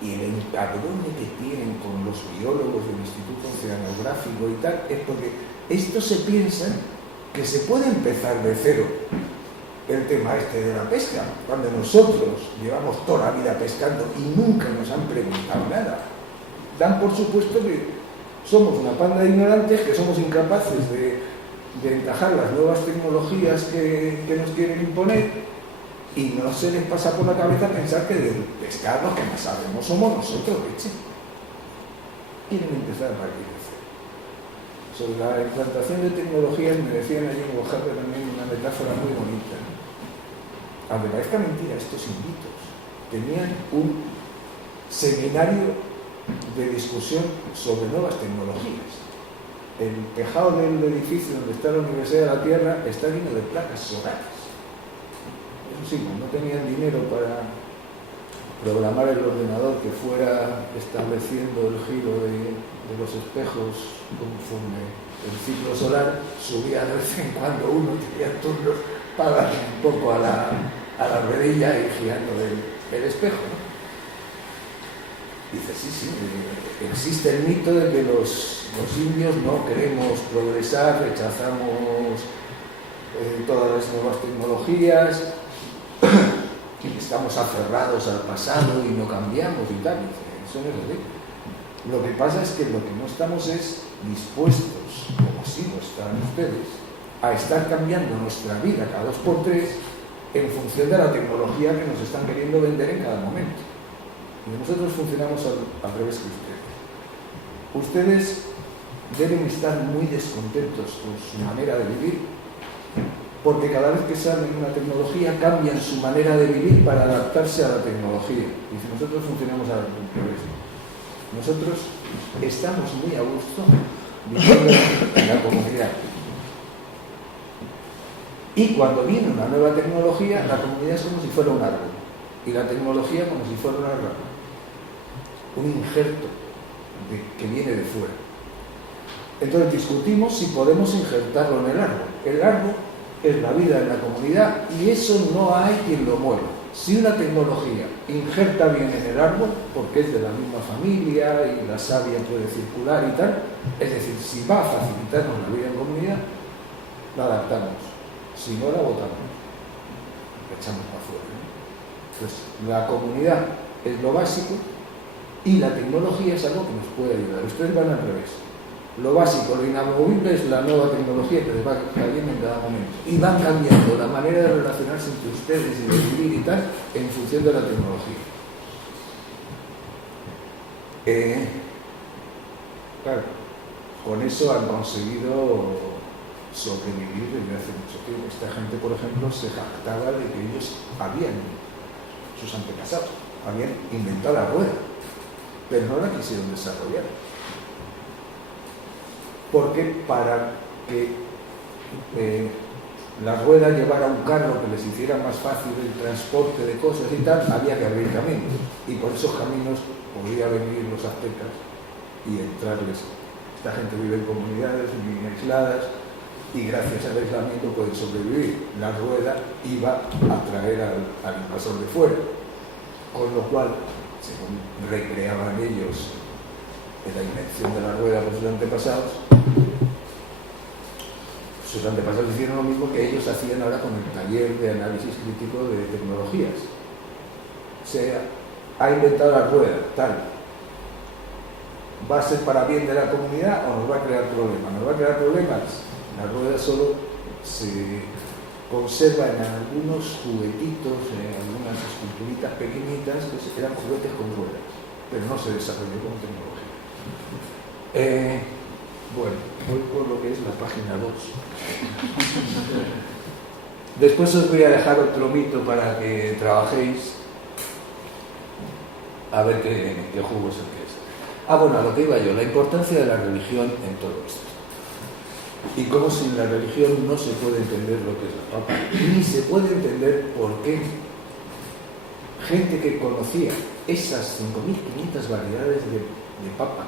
y el empadrone que tienen con los biólogos del Instituto Oceanográfico y tal, es porque estos se piensan que se puede empezar de cero el tema este de la pesca, cuando nosotros llevamos toda la vida pescando y nunca nos han preguntado nada. Dan por supuesto que somos una panda de ignorantes, que somos incapaces de encajar las nuevas tecnologías que nos quieren imponer, y no se les pasa por la cabeza pensar que del pescar los que más sabemos somos nosotros, leche. Quieren empezar a partir de cero. Sobre la implantación de tecnologías me decían allí en Oaxaca también una metáfora muy bonita, ¿no? Aunque parezca mentira, estos inditos tenían un seminario de discusión sobre nuevas tecnologías. El tejado del edificio donde está la Universidad de la Tierra está lleno de placas solares. Eso sí, no tenían dinero para programar el ordenador que fuera estableciendo el giro de los espejos conforme el ciclo solar, subía de vez en cuando uno, tenía turnos para darle un poco a la ruedilla y girando el espejo, ¿no? Dice, sí, existe el mito de que los indios no queremos progresar, rechazamos todas las nuevas tecnologías, y estamos aferrados al pasado y no cambiamos y tal. Dice, eso no es así. Lo que pasa es que lo que no estamos es dispuestos, como sí lo están ustedes, a estar cambiando nuestra vida cada 2x3 en función de la tecnología que nos están queriendo vender en cada momento. Y nosotros funcionamos al revés que ustedes. Ustedes deben estar muy descontentos con su manera de vivir, porque cada vez que sale una tecnología cambian su manera de vivir para adaptarse a la tecnología. Y si nosotros funcionamos al revés, nosotros estamos muy a gusto viviendo en la comunidad. Y cuando viene una nueva tecnología, la comunidad es como si fuera un árbol, y la tecnología como si fuera una rama, un injerto que viene de fuera. Entonces discutimos si podemos injertarlo en el árbol. El árbol es la vida en la comunidad y eso no hay quien lo mueva. Si una tecnología injerta bien en el árbol, porque es de la misma familia y la savia puede circular y tal, es decir, si va a facilitarnos la vida en comunidad, la adaptamos. Si no, la botamos, la echamos para afuera, ¿no? Entonces, la comunidad es lo básico y la tecnología es algo que nos puede ayudar. Ustedes van al revés. Lo básico, lo inamovible es la nueva tecnología que les va cayendo en cada momento. Y van cambiando la manera de relacionarse entre ustedes y de vivir y tal en función de la tecnología. Claro, con eso han conseguido sobrevivir desde hace mucho tiempo. Esta gente, por ejemplo, se jactaba de que ellos sus antepasados, habían inventado la rueda, pero no la quisieron desarrollar. Porque para que la rueda llevara un carro que les hiciera más fácil el transporte de cosas y tal, había que abrir caminos. Y por esos caminos podía venir los aztecas y entrarles. Esta gente vive en comunidades muy aisladas y gracias al aislamiento pueden sobrevivir. La rueda iba a traer al invasor de fuera, con lo cual, según recreaban ellos en la invención de la rueda por sus antepasados hicieron lo mismo que ellos hacían ahora con el taller de análisis crítico de tecnologías. Se ha inventado la rueda, tal. ¿Va a ser para bien de la comunidad o nos va a crear problemas? ¿Nos va a crear problemas? La rueda solo se conserva en algunos juguetitos, en algunas esculturitas pequeñitas que eran juguetes con ruedas, pero no se desarrolló como tecnología. Bueno, voy por lo que es la página 2. Después os voy a dejar otro mito para que trabajéis a ver qué jugo es el que es. Bueno, a lo que iba yo, la importancia de la religión en todo esto. Y cómo sin la religión no se puede entender lo que es la papa, ni se puede entender por qué gente que conocía esas 5.500 variedades de papa,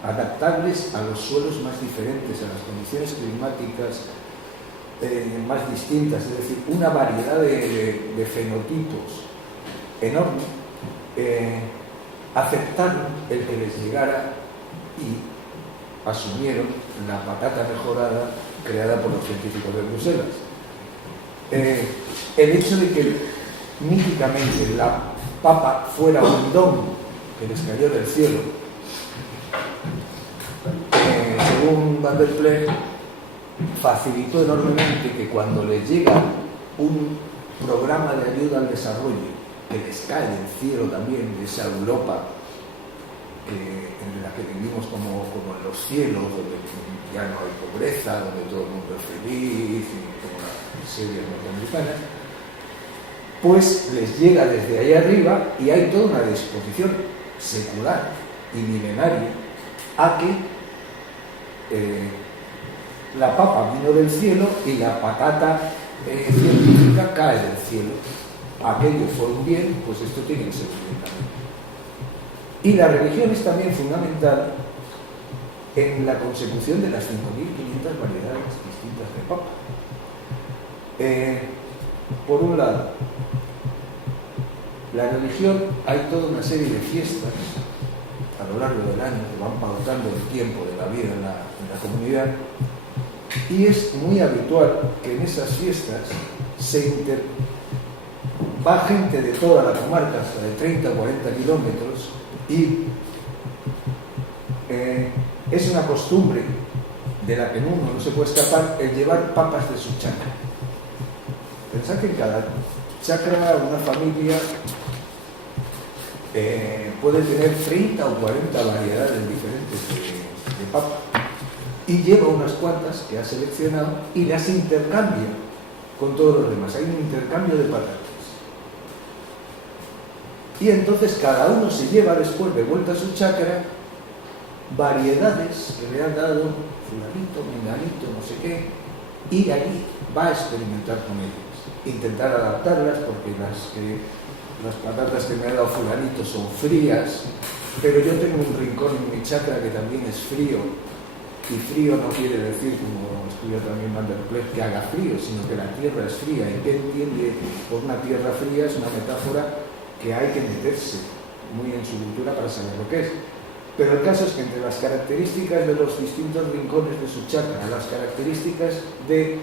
adaptables a los suelos más diferentes, a las condiciones climáticas más distintas, es decir, una variedad de fenotipos enorme, aceptaron el que les llegara y asumieron la patata mejorada creada por los científicos de Bruselas. El hecho de que míticamente la papa fuera un don que les cayó del cielo, según Van der Ploeg, facilitó enormemente que cuando les llega un programa de ayuda al desarrollo que les cae del cielo también, de esa Europa en la que vivimos como en los cielos, donde ya no hay pobreza, donde todo el mundo es feliz, y como las series norteamericanas, pues les llega desde ahí arriba y hay toda una disposición secular y milenaria a que la papa vino del cielo y la patata científica cae del cielo. Aquello fue un bien, pues esto tiene que ser un bien también. Y la religión es también fundamental en la consecución de las 5.500 variedades distintas de papa. Por un lado, la religión, hay toda una serie de fiestas a lo largo del año que van pautando el tiempo de la vida en la comunidad, y es muy habitual que en esas fiestas va gente de toda la comarca, hasta de 30 o 40 kilómetros, y es una costumbre de la que uno no se puede escapar el llevar papas de su chacra. Pensad que en cada chacra una familia puede tener 30 o 40 variedades diferentes de papa, y lleva unas cuantas que ha seleccionado y las intercambia con todos los demás. Hay un intercambio de patatas. Y entonces cada uno se lleva después de vuelta a su chacra variedades que le han dado fulanito, menganito, no sé qué, y allí va a experimentar con ellas, intentar adaptarlas, porque las patatas que me ha dado fulanito son frías, pero yo tengo un rincón en mi chacra que también es frío, y frío no quiere decir, como estudia también Van der Ploeg, que haga frío, sino que la tierra es fría, y que entiende por una tierra fría es una metáfora que hay que meterse muy en su cultura para saber lo que es. Pero el caso es que entre las características de los distintos rincones de su chacra, las características de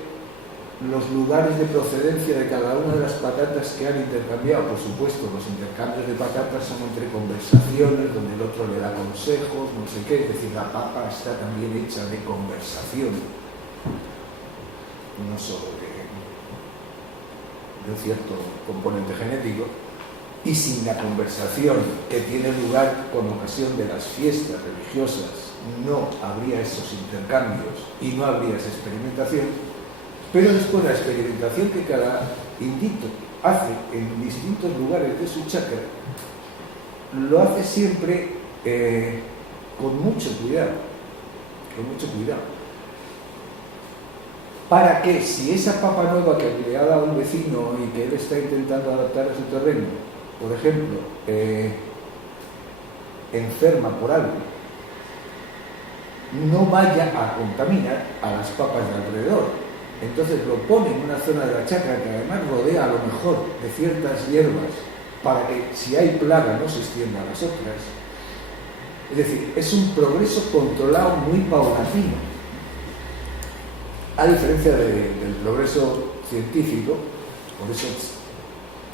los lugares de procedencia de cada una de las patatas que han intercambiado, por supuesto, los intercambios de patatas son entre conversaciones, donde el otro le da consejos, no sé qué, es decir, la papa está también hecha de conversación, no solo de un cierto componente genético. Y sin la conversación que tiene lugar con ocasión de las fiestas religiosas, no habría esos intercambios y no habría esa experimentación. Pero después la experimentación que cada indito hace en distintos lugares de su chakra, lo hace siempre con mucho cuidado, para que si esa papa nueva que le ha dado un vecino y que él está intentando adaptar a su terreno, por ejemplo, enferma por algo, no vaya a contaminar a las papas de alrededor. Entonces lo pone en una zona de la chacra que además rodea a lo mejor de ciertas hierbas, para que si hay plaga no se extienda a las otras. Es decir, es un progreso controlado muy paulatino, a diferencia del progreso científico. Por eso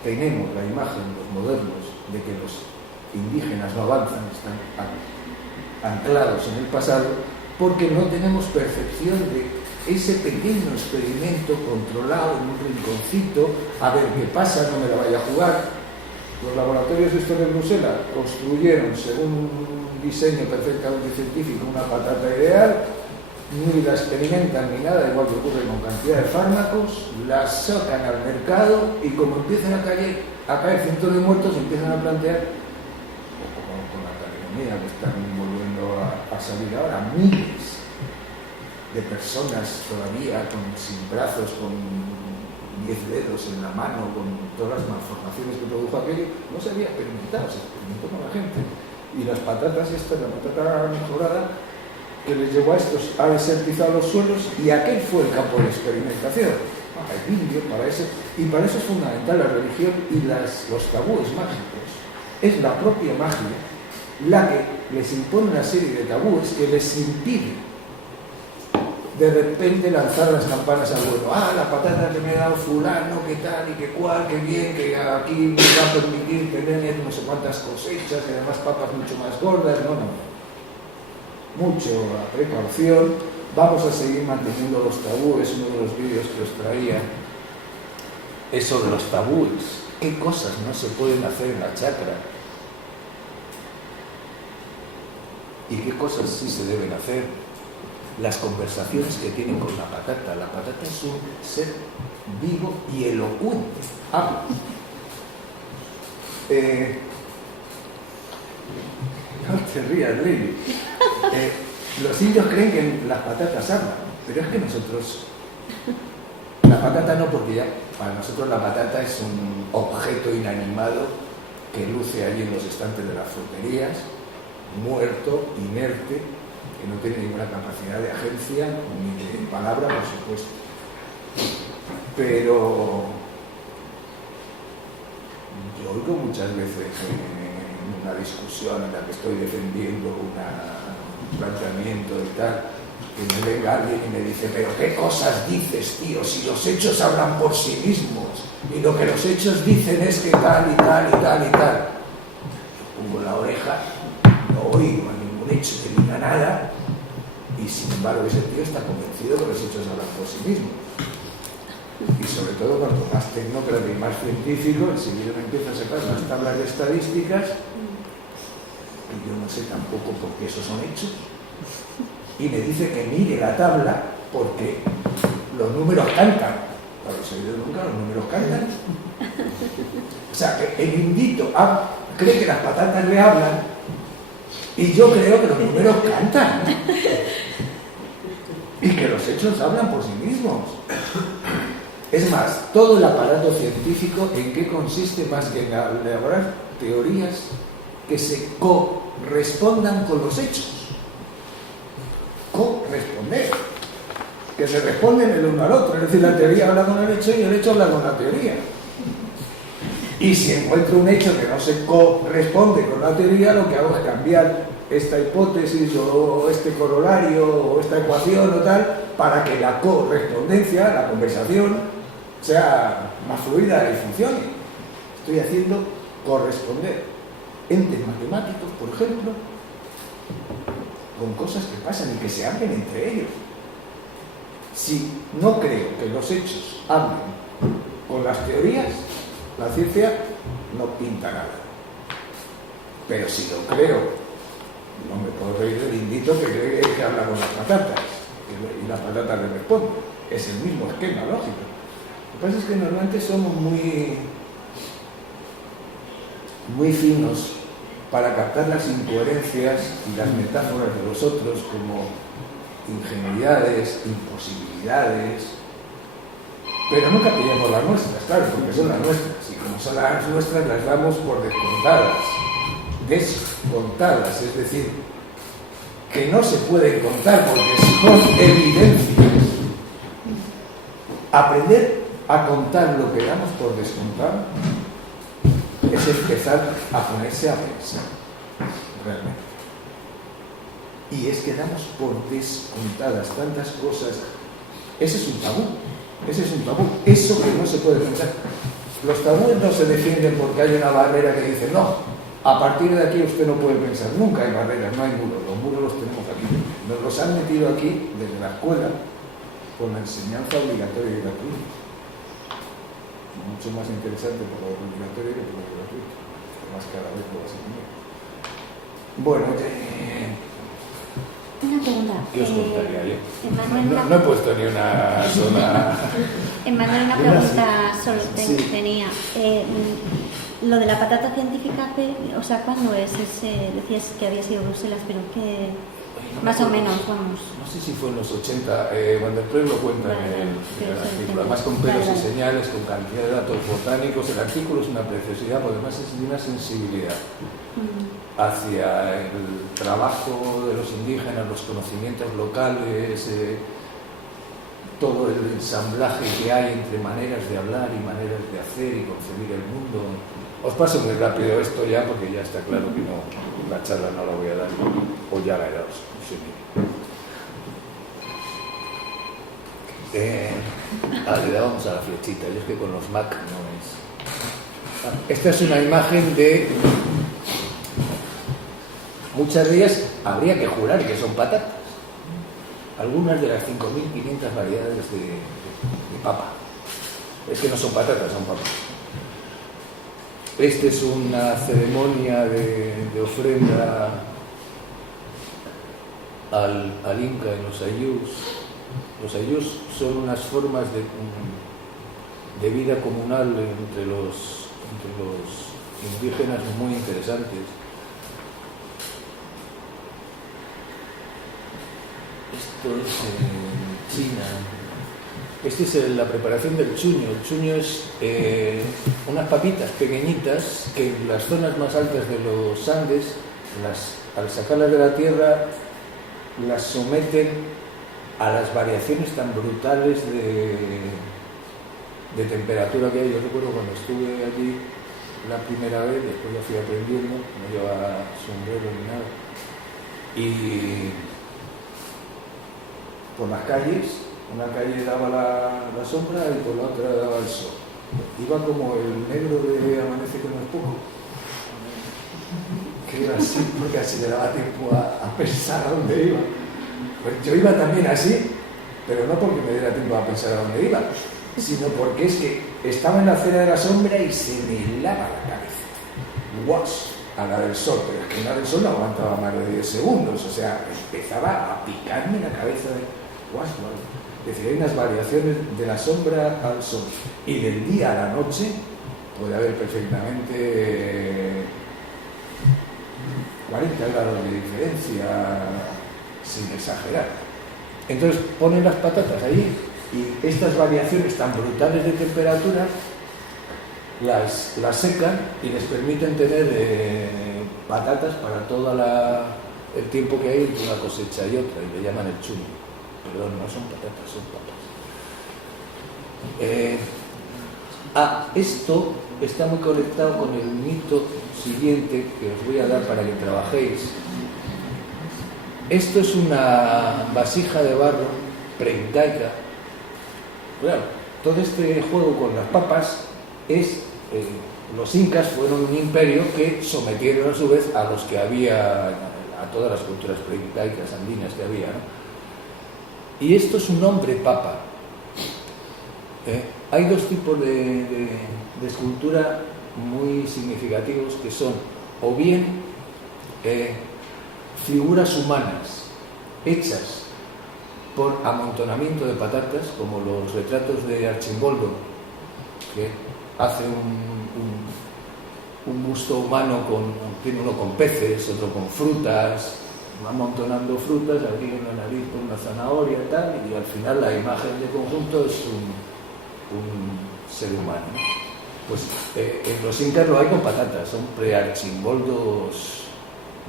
tenemos la imagen, los modernos, de que los indígenas no avanzan, están anclados en el pasado, porque no tenemos percepción de ese pequeño experimento controlado en un rinconcito, a ver qué pasa, no me la vaya a jugar. Los laboratorios estos de Bruselas construyeron, según un diseño perfectamente científico, una patata ideal, ni la experimentan ni nada, igual que ocurre con cantidad de fármacos, la sacan al mercado y como empiezan a caer cientos de muertos, empiezan a plantear, o como con la talidomida que están volviendo a salir ahora, miles de personas todavía sin brazos, con 10 dedos en la mano, con todas las malformaciones que produjo aquello. No se había experimentado, se experimentó con la gente. Y las patatas estas, la patata mejorada, que les llevó a estos, ha desertizado los suelos, y aquel fue el campo de experimentación. Hay vídeo para eso, y para eso es fundamental la religión y los tabúes mágicos. Es la propia magia la que les impone una serie de tabúes que les impide de repente lanzar las campanas al vuelo. Ah, la patata que me ha dado fulano, qué tal y qué cual, qué bien, que aquí me va a permitir tener no sé cuántas cosechas y además papas mucho más gordas. No. Mucho a precaución. Vamos a seguir manteniendo los tabúes. Uno de los vídeos que os traía es sobre los tabúes. ¿Qué cosas no se pueden hacer en la chacra? ¿Y qué cosas sí se deben hacer? Las conversaciones que tienen con la patata. La patata es un ser vivo y elocuente. Habla. No te rías, Lili. Los indios creen que las patatas hablan, pero es que nosotros... La patata no, porque ya para nosotros la patata es un objeto inanimado que luce allí en los estantes de las fruterías, muerto, inerte, que no tiene ninguna capacidad de agencia ni de palabra, por supuesto. Pero yo oigo muchas veces en una discusión en la que estoy defendiendo un planteamiento y tal, que me venga alguien y me dice, pero ¿qué cosas dices, tío? Si los hechos hablan por sí mismos y lo que los hechos dicen es que tal y tal y tal y tal. Yo pongo la oreja, no oigo a ningún hecho que diga nada y sin embargo ese tío está convencido que los hechos hablan por sí mismos. Y sobre todo cuanto más tecnócrata y más científico, enseguida me empieza a sacar las tablas de estadísticas y yo no sé tampoco por qué esos son hechos. Y me dice que mire la tabla porque los números cantan. ¿Habéis oído nunca? Los números cantan. O sea, que el indito cree que las patatas le hablan y yo creo que los números cantan. Y que los hechos hablan por sí mismos. Es más, todo el aparato científico, ¿en qué consiste más que en elaborar teorías que se correspondan con los hechos? Corresponder, que se responden el uno al otro, es decir, la teoría habla con el hecho y el hecho habla con la teoría. Y si encuentro un hecho que no se corresponde con la teoría, lo que hago es cambiar esta hipótesis o este corolario o esta ecuación o tal, para que la correspondencia, la conversación, sea más fluida y funcione. Estoy haciendo corresponder entes matemáticos, por ejemplo, con cosas que pasan y que se hablen entre ellos. Si no creo que los hechos hablen con las teorías, la ciencia no pinta nada. Pero si lo creo, no me puedo reír del indito que cree que habla con las patatas y las patatas le responden. Es el mismo esquema lógico. Lo que pasa es que normalmente somos muy finos para captar las incoherencias y las metáforas de los otros como ingenuidades, imposibilidades, pero nunca pillamos las nuestras, claro, porque son las nuestras, y como son las nuestras las damos por descontadas, es decir, que no se pueden contar porque son evidencias. Aprender a contar lo que damos por descontado es empezar a ponerse a pensar realmente. Y es que damos por descontadas tantas cosas. Ese es un tabú. Eso que no se puede pensar. Los tabúes no se defienden porque hay una barrera que dice no, a partir de aquí usted no puede pensar. Nunca hay barreras, no hay muros. Los muros los tenemos aquí. Nos los han metido aquí desde la escuela con la enseñanza obligatoria y gratuita. Mucho más interesante por lo obligatorio que por lo gratuito. Además cada vez lo va a ser mejor. Bueno, una pregunta. ¿Qué os contaría yo? Emmanuel, No he puesto ni una sola... Emmanuel, una pregunta solo Sí. tenía. Lo de la patata científica, o sea, ¿cuándo es? Decías que había sido Bruselas, pero que más o menos, vamos. No sé si fue en los 80, cuando el Press lo cuenta en el artículo, además con pelos y señales, con cantidad de datos botánicos. El artículo es una preciosidad, porque además es de una sensibilidad hacia el trabajo de los indígenas, los conocimientos locales, todo el ensamblaje que hay entre maneras de hablar y maneras de hacer y concebir el mundo. Os paso muy rápido esto ya, porque ya está claro que no, la charla no la voy a dar, o ya la he dado. Le dábamos a la flechita, yo es que con los Mac no es... Esta es una imagen de... Muchas de ellas habría que jurar que son patatas. Algunas de las 5.500 variedades de papa. Es que no son patatas, son papas. Esta es una ceremonia de ofrenda al Inca en los ayllus. Los ayllus son unas formas de vida comunal entre los indígenas muy interesantes. Esto es en China. Esta es la preparación del chuño. El chuño es unas papitas pequeñitas que en las zonas más altas de los Andes, al sacarlas de la tierra, las someten a las variaciones tan brutales de temperatura que hay. Yo recuerdo cuando estuve allí la primera vez, después ya fui aprendiendo, no llevaba sombrero ni nada, y por las calles, una calle daba la sombra y por la otra daba el sol. Iba como el negro de Amanece que no es poco, que iba así porque así le daba tiempo a pensar a dónde iba. Pues yo iba también así, pero no porque me diera tiempo a pensar a dónde iba, sino porque es que estaba en la acera de la sombra y se me helaba la cabeza. ¡Guas! A la del sol, pero es que la del sol no aguantaba más de 10 segundos, o sea, empezaba a picarme la cabeza de ¡guas! Es decir, hay unas variaciones de la sombra al sol y del día a la noche, puede haber perfectamente 40 grados de diferencia, sin exagerar. Entonces ponen las patatas ahí y estas variaciones tan brutales de temperatura las secan y les permiten tener patatas para todo el tiempo que hay entre una cosecha y otra, y le llaman el chuño. Perdón, no son patatas, son papas. Esto está muy conectado con el mito siguiente que os voy a dar para que trabajéis. Esto es una vasija de barro preincaica. Claro, todo este juego con las papas es... los incas fueron un imperio que sometieron a su vez a los que había, a todas las culturas preincaicas andinas que había, ¿no? Y esto es un nombre papa. Hay dos tipos de escultura muy significativos que son o bien figuras humanas hechas por amontonamiento de patatas, como los retratos de Archimboldo, que hace un busto humano, tiene uno con peces, otro con frutas, va amontonando frutas, aquí en la nariz con una zanahoria y tal, y al final la imagen de conjunto es un ser humano. Pues en los incas lo hay con patatas, son pre-archimboldos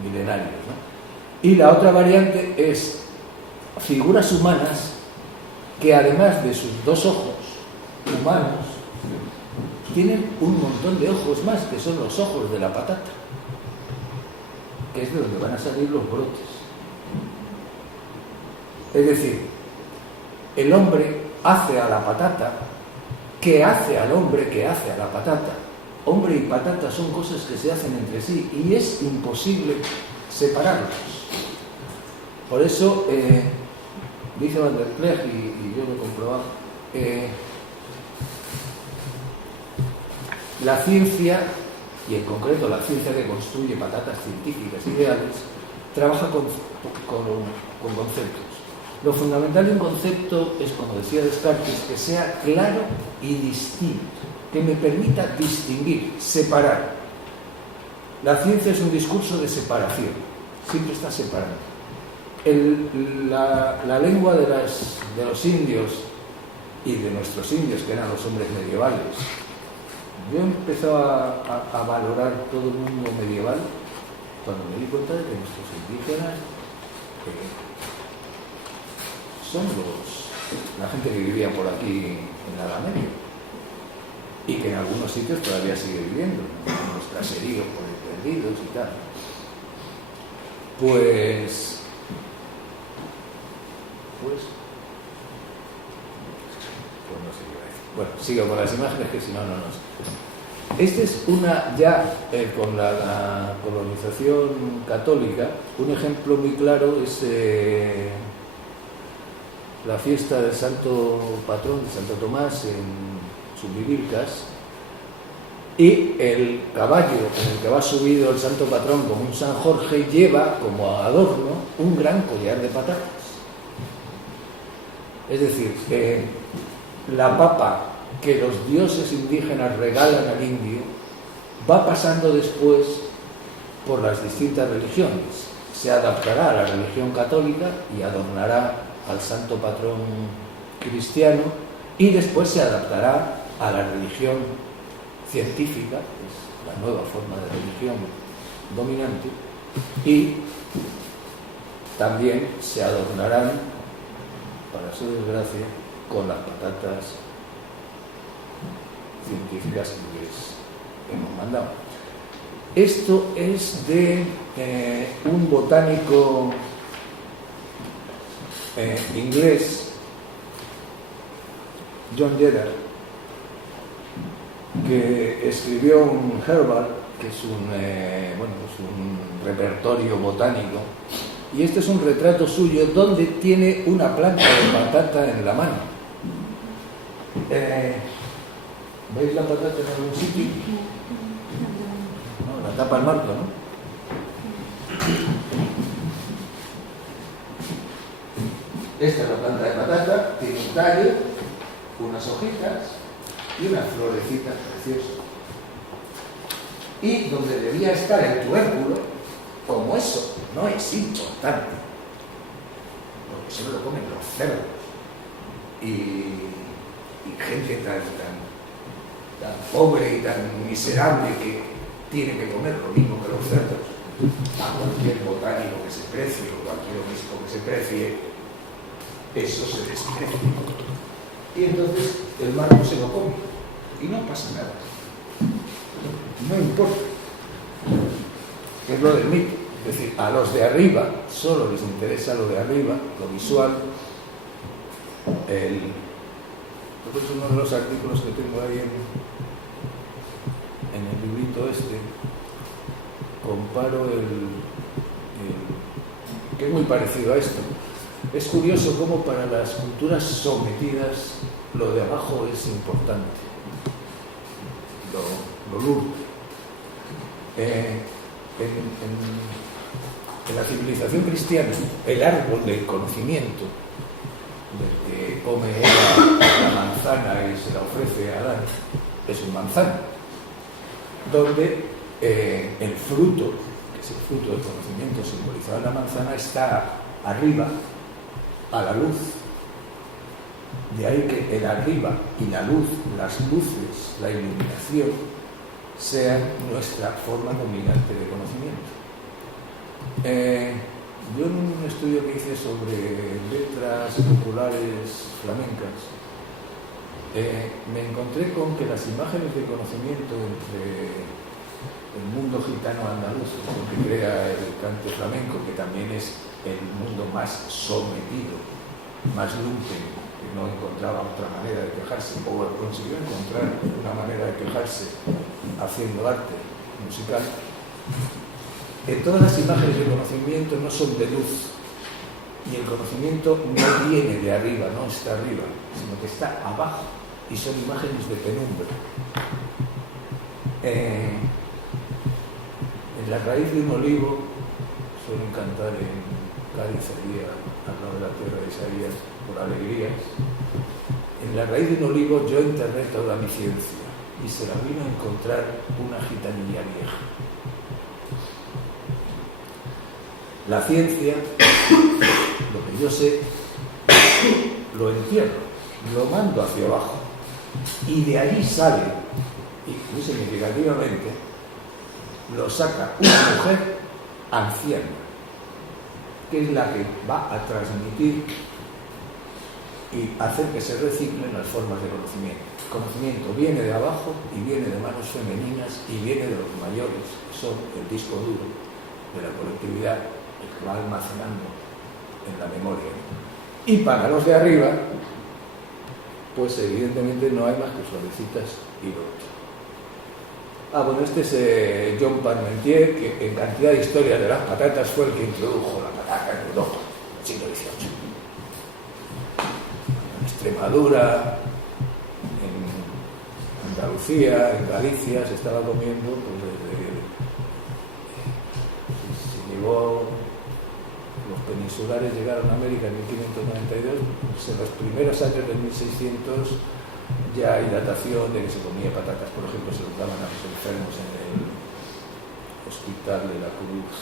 milenarios, ¿no? Y la otra variante es figuras humanas que además de sus dos ojos humanos tienen un montón de ojos más, que son los ojos de la patata, que es de donde van a salir los brotes. Es decir, el hombre hace a la patata, que hace al hombre, que hace a la patata. Hombre y patata son cosas que se hacen entre sí y es imposible separarlos. Por eso, dice Van der Klerk, y yo lo he comprobado, la ciencia, y en concreto la ciencia que construye patatas científicas ideales, trabaja con conceptos. Lo fundamental de un concepto es, como decía Descartes, que sea claro y distinto, que me permita distinguir, separar. La ciencia es un discurso de separación, siempre está separando. La lengua de los indios y de nuestros indios, que eran los hombres medievales, yo empezaba a valorar todo el mundo medieval cuando me di cuenta de que nuestros indígenas son la gente que vivía por aquí en la Edad Media y que en algunos sitios todavía sigue viviendo. braseríos por ahí perdidos y tal. Pues no sé qué iba a decir. Bueno, sigo con las imágenes que si no, no sé. Este es una, ya con la colonización católica, un ejemplo muy claro es la fiesta del santo patrón, de Santo Tomás, en Subivilcas, y el caballo en el que va subido el santo patrón como un San Jorge lleva como adorno un gran collar de patatas. Es decir, la papa que los dioses indígenas regalan al indio va pasando después por las distintas religiones. Se adaptará a la religión católica y adornará al santo patrón cristiano, y después se adaptará a la religión científica, que es la nueva forma de religión dominante, y también se adornarán, para su desgracia, con las patatas científicas que les hemos mandado. Esto es de un botánico inglés, John Jedder, que escribió un herbal, que es un repertorio botánico, y este es un retrato suyo donde tiene una planta de patata en la mano. ¿Veis la patata en algún sitio? No, la tapa el marco, ¿no? Esta es la planta de patata, tiene un tallo, unas hojitas y unas florecitas preciosas. Y donde debía estar el tubérculo, como eso no es importante, porque solo lo comen los cerdos y gente tan pobre y tan miserable que tiene que comer lo mismo que los cerdos, a cualquier botánico que se precie o cualquier obispo que se precie, eso se desprecia. Y entonces el marco se lo come y no pasa nada. No importa. Es lo del mito. Es decir, a los de arriba solo les interesa lo de arriba, lo visual. Entonces uno de los artículos que tengo ahí en el librito este, comparo que es muy parecido a esto. Es curioso cómo para las culturas sometidas lo de abajo es importante, lo lúdico. En la civilización cristiana, el árbol del conocimiento, del que come Eva la manzana y se la ofrece a Adán, es un manzano, donde el fruto, que es el fruto del conocimiento simbolizado en la manzana, está arriba, a la luz. De ahí que el arriba y la luz, las luces, la iluminación, sean nuestra forma dominante de conocimiento. Yo en un estudio que hice sobre letras populares flamencas, me encontré con que las imágenes de conocimiento entre el mundo gitano andaluz, lo que crea el cante flamenco, que también es el mundo más sometido, más lumpen, que no encontraba otra manera de quejarse, o consiguió encontrar una manera de quejarse haciendo arte musical. Todas las imágenes de conocimiento no son de luz, y el conocimiento no viene de arriba, no está arriba, sino que está abajo, y son imágenes de penumbra. En la raíz de un olivo, suelen cantar en Cádiz, al lado de la tierra de Isaías, por alegrías. En la raíz de un olivo yo enterré toda mi ciencia, y se la vino a encontrar una gitanilla vieja. La ciencia, lo que yo sé, lo entierro, lo mando hacia abajo, y de allí sale, y muy significativamente, lo saca una mujer anciana, que es la que va a transmitir y hacer que se reciclen las formas de conocimiento. El conocimiento viene de abajo y viene de manos femeninas y viene de los mayores, que son el disco duro de la colectividad, el que va almacenando en la memoria. Y para los de arriba, pues evidentemente no hay más que florecitas y brotes. Bueno, este es John Parmentier, que en cantidad de historia de las patatas fue el que introdujo la patata en Europa, en el siglo XVIII. En Extremadura, en Andalucía, en Galicia, se estaba comiendo, pues desde se llegó, los peninsulares llegaron a América en 1592, pues en los primeros años de 1600 ya hay datación de que se comía patatas, por ejemplo, se los daban a los enfermos en el Hospital de la Cruz,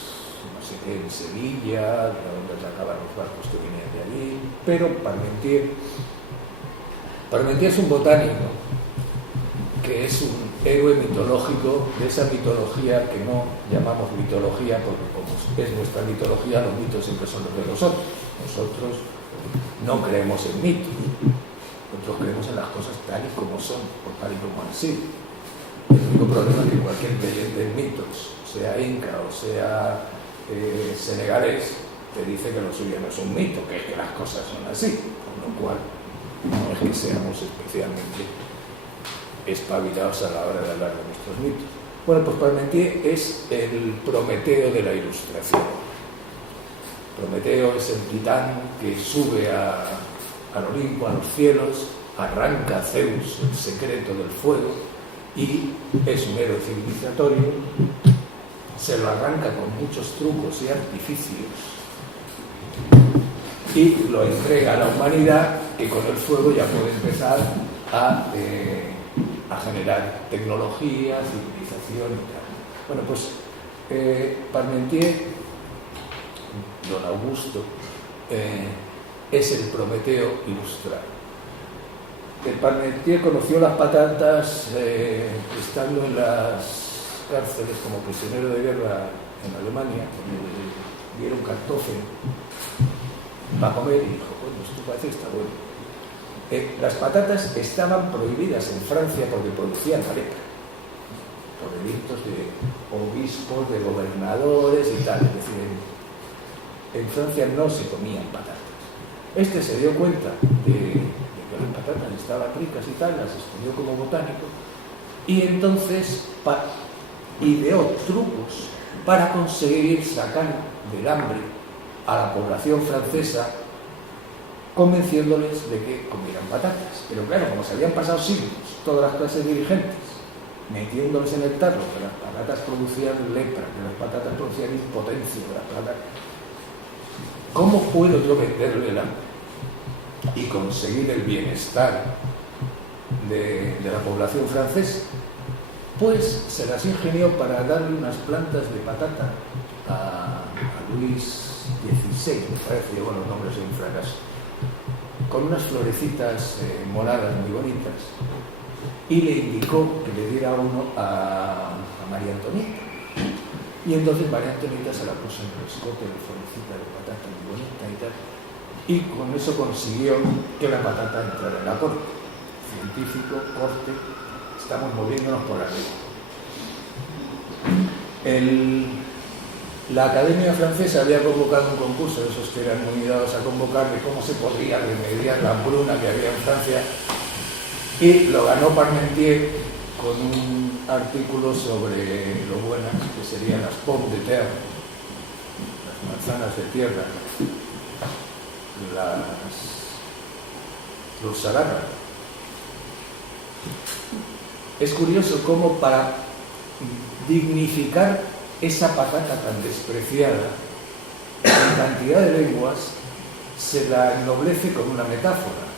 no sé qué, en Sevilla, de donde sacaban los barcos que venían de allí. Pero Parmentier es un botánico que es un héroe mitológico de esa mitología que no llamamos mitología porque como es nuestra mitología, los mitos siempre son los de los otros. Nosotros no creemos en mitos. Nosotros creemos en las cosas tal y como son, o tal y como han sido. El único problema es que cualquier creyente en mitos, sea inca o sea senegalés, te dice que lo suyo no es un mito, que es que las cosas son así, con lo cual no es que seamos especialmente espabilados a la hora de hablar de nuestros mitos. Bueno, pues Parmentier es el Prometeo de la Ilustración. Prometeo es el titán que sube al Olimpo, a los cielos, arranca a Zeus el secreto del fuego y es un héroe civilizatorio, se lo arranca con muchos trucos y artificios y lo entrega a la humanidad, que con el fuego ya puede empezar a generar tecnología, civilización y tal. Bueno, pues Parmentier, don Augusto, es el Prometeo ilustrado. Parmentier conoció las patatas estando en las cárceles como prisionero de guerra en Alemania, donde le dieron cartofel para comer y dijo, bueno, esto parece que está bueno. Las patatas estaban prohibidas en Francia porque producían la lepra, por delitos de obispos, de gobernadores y tal. Es decir, en Francia no se comían patatas. Este se dio cuenta de que las patatas estaban ricas y tal, las estudió como botánico y entonces ideó trucos para conseguir sacar del hambre a la población francesa, convenciéndoles de que comieran patatas. Pero claro, como se habían pasado siglos todas las clases dirigentes metiéndoles en el tarro que las patatas producían lepra, que las patatas producían impotencia, que las patatas... ¿Cómo puedo yo venderle el hambre y conseguir el bienestar de la población francesa? Pues se las ingenió para darle unas plantas de patata a Luis XVI, me parece, llevo los nombres en un fracaso, con unas florecitas moradas muy bonitas, y le indicó que le diera uno a María Antonieta. Y entonces María Antonieta se la puso en el escote de florecita de patata muy bonita y tal, y con eso consiguió que la patata entrara en la corte. Científico, corte, estamos moviéndonos por arriba. La Academia Francesa había convocado un concurso, esos que eran muy dados a convocar, de cómo se podría remediar la hambruna que había en Francia, y lo ganó Parmentier con un artículo sobre lo buenas que serían las pommes de terre, las manzanas de tierra, los saladas. Es curioso cómo para dignificar esa patata tan despreciada en cantidad de lenguas se la ennoblece con una metáfora.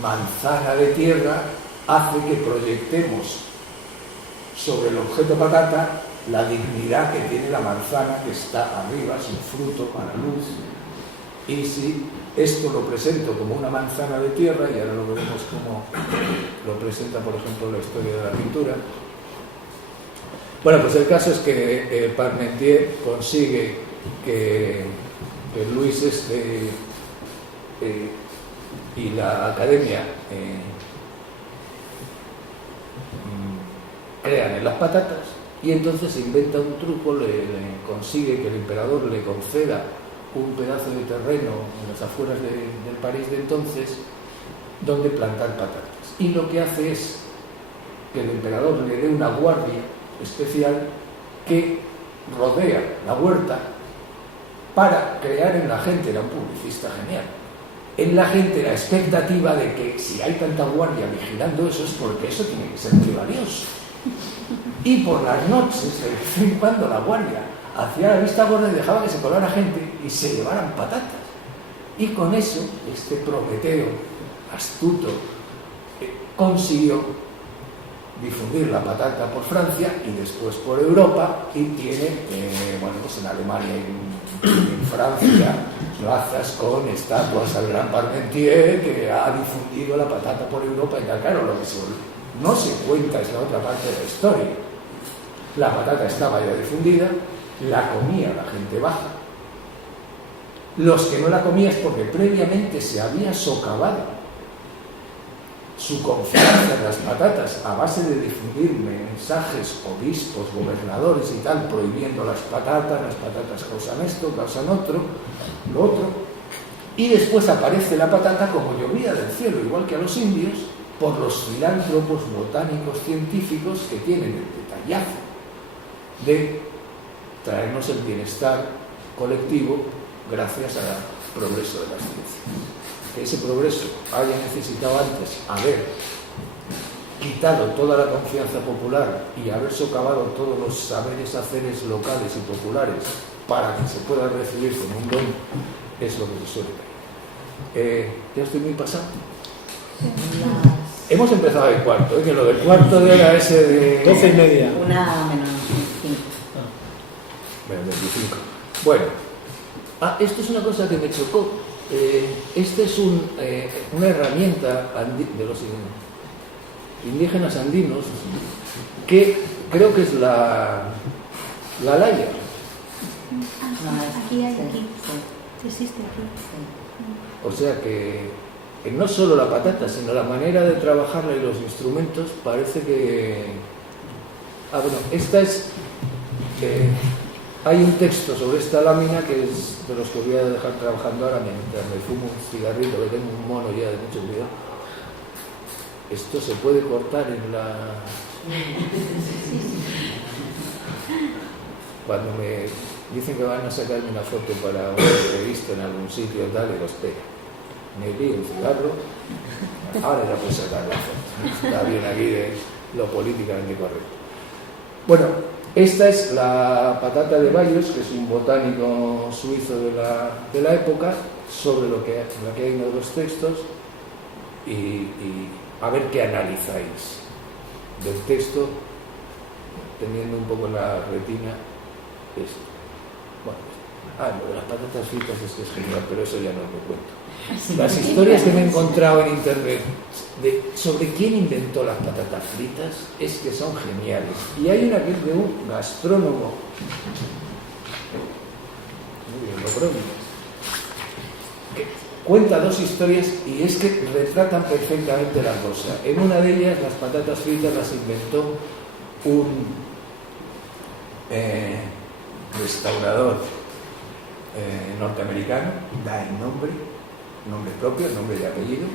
Manzana de tierra hace que proyectemos sobre el objeto patata la dignidad que tiene la manzana que está arriba, sin fruto, a la luz. Y si esto lo presento como una manzana de tierra, y ahora lo veremos como lo presenta, por ejemplo, la historia de la pintura. Bueno, pues el caso es que Parmentier consigue que Luis y la academia crean en las patatas, y entonces se inventa un truco, le consigue que el emperador le conceda un pedazo de terreno en las afueras del París de entonces donde plantar patatas, y lo que hace es que el emperador le dé una guardia especial que rodea la huerta para crear en la gente, era un publicista genial, en la gente la expectativa de que si hay tanta guardia vigilando eso es porque eso tiene que ser muy valioso. Y por las noches, de vez en cuando, la guardia hacía la vista gorda y dejaba que se colara gente y se llevaran patatas. Y con eso, este Prometeo astuto consiguió difundir la patata por Francia y después por Europa, y tiene, bueno, pues en Alemania y en Francia plazas con estatuas al gran Parmentier, que ha difundido la patata por Europa. Y claro, lo que no se cuenta es la otra parte de la historia. La patata estaba ya difundida, la comía la gente baja. Los que no la comían es porque previamente se había socavado su confianza en las patatas a base de difundir mensajes, obispos, gobernadores y tal, prohibiendo las patatas causan esto, causan lo otro, y después aparece la patata como llovía del cielo, igual que a los indios, por los filántropos botánicos científicos que tienen el detallazo de traernos el bienestar colectivo gracias al progreso de la ciencia. Que ese progreso haya necesitado antes haber quitado toda la confianza popular y haber socavado todos los saberes haceres locales y populares para que se pueda recibir como un don, es lo que se suele creer. Ya estoy muy pasado. Hemos empezado el cuarto, que lo del cuarto de hora ese de 12:30. 1:05. Bueno, 25. Bueno, esto es una cosa que me chocó. Esta es una herramienta de los indígenas andinos que creo que es la laya. Aquí hay, Sí, aquí. sí, Existe aquí. sí. O sea que no solo la patata, sino la manera de trabajarla y los instrumentos parece que... bueno, esta es... hay un texto sobre esta lámina que es de los que voy a dejar trabajando ahora mientras me fumo un cigarrito, que tengo un mono ya de mucho cuidado. Esto se puede cortar en la... Cuando me dicen que van a sacarme una foto para una entrevista en algún sitio tal, digo, espera, me pido un cigarro, ahora ya puedo sacar la foto. Está bien aquí de lo políticamente correcto. Bueno, esta es la patata de Bayos, que es un botánico suizo de la época, sobre lo que hay en uno de los textos, y a ver qué analizáis del texto, teniendo un poco en la retina esto. Bueno, lo de las patatas fritas es que es genial, pero eso ya no lo cuento. Las historias que me he encontrado en internet sobre quién inventó las patatas fritas es que son geniales. Y hay una que es de un gastrónomo, que cuenta dos historias y es que retratan perfectamente la cosa. En una de ellas las patatas fritas las inventó un restaurador norteamericano, da el nombre propio, nombre y apellido,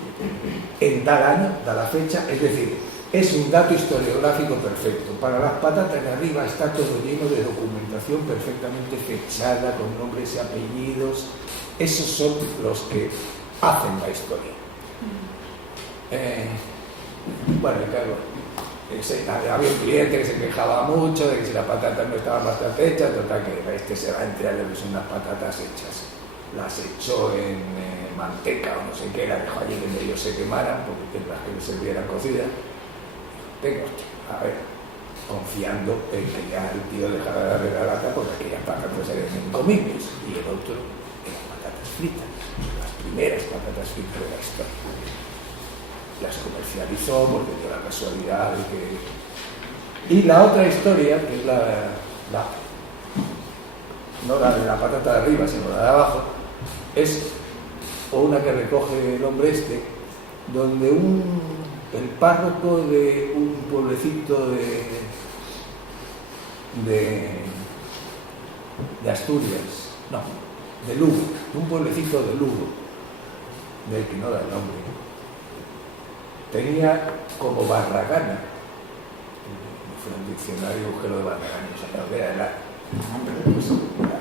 en tal año, da la fecha, es decir, es un dato historiográfico perfecto. Para las patatas de arriba está todo lleno de documentación perfectamente fechada, con nombres y apellidos. Esos son los que hacen la historia. Bueno, claro, había un cliente que se quejaba mucho de que si las patatas no estaban bastante hechas, total que se va a enterar de que son unas patatas hechas. Las echó en manteca o no sé qué, las dejó allí que medio se quemaran, porque las que le sirvieran cocidas. Tengo, a ver, confiando en que ya el tío dejara de darle la lata porque aquellas patatas eran incomibles, y el otro eran patatas fritas, las primeras patatas fritas de la historia. Las comercializó porque dio la casualidad de que... Y la otra historia, que es no la de la patata de arriba, sino la de abajo, es o una que recoge el hombre este, donde el párroco de un pueblecito de Asturias, no, de Lugo, un pueblecito de Lugo, del que no da el nombre, tenía como barragana, fue un diccionario, busqué lo de barragana, o sea, era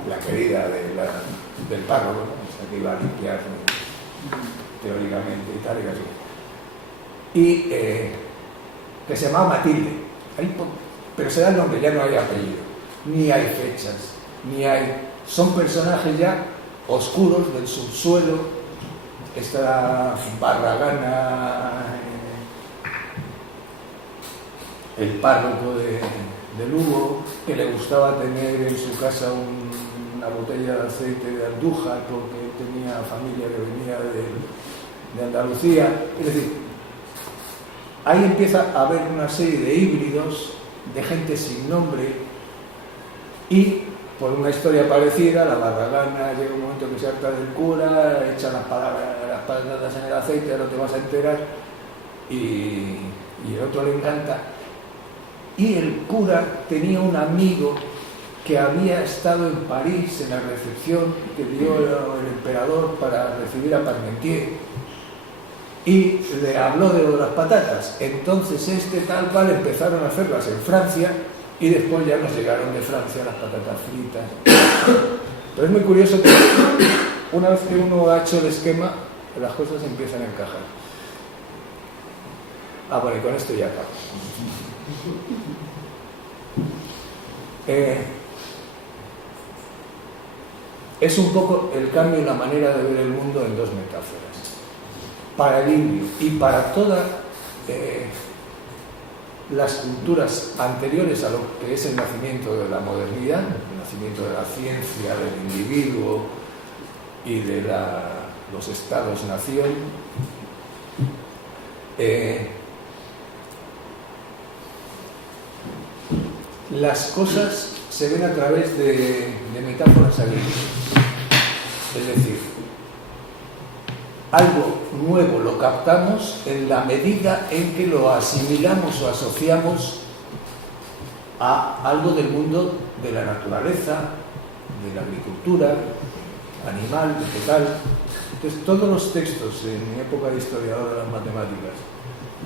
la querida del párroco, ¿no? O sea, que iba a limpiar teóricamente y tal, y que se llamaba Matilde, pero se da el nombre, ya no hay apellido, ni hay fechas, son personajes ya oscuros del subsuelo. Esta barragana, el párroco de Lugo, que le gustaba tener en su casa una botella de aceite de Andújar porque tenía familia que venía de Andalucía. Es decir, ahí empieza a haber una serie de híbridos, de gente sin nombre, y por una historia parecida, la barragana llega un momento que se harta del cura, echa las patatas en el aceite, ahora te vas a enterar, y el otro le encanta. Y el cura tenía un amigo que había estado en París en la recepción que dio el emperador para recibir a Parmentier, y le habló de lo de las patatas. Entonces tal cual empezaron a hacerlas en Francia, y después ya nos llegaron de Francia las patatas fritas. Pero es muy curioso que una vez que uno ha hecho el esquema, las cosas empiezan a encajar. Bueno, y con esto ya acabo. Es un poco el cambio en la manera de ver el mundo en dos metáforas. Para el indio y para todas las culturas anteriores a lo que es el nacimiento de la modernidad, el nacimiento de la ciencia, del individuo y de los estados-nación, las cosas se ven a través de metáforas agrícolas. Es decir, algo nuevo lo captamos en la medida en que lo asimilamos o asociamos a algo del mundo de la naturaleza, de la agricultura, animal, vegetal. Entonces, todos los textos en mi época de historiador de las matemáticas,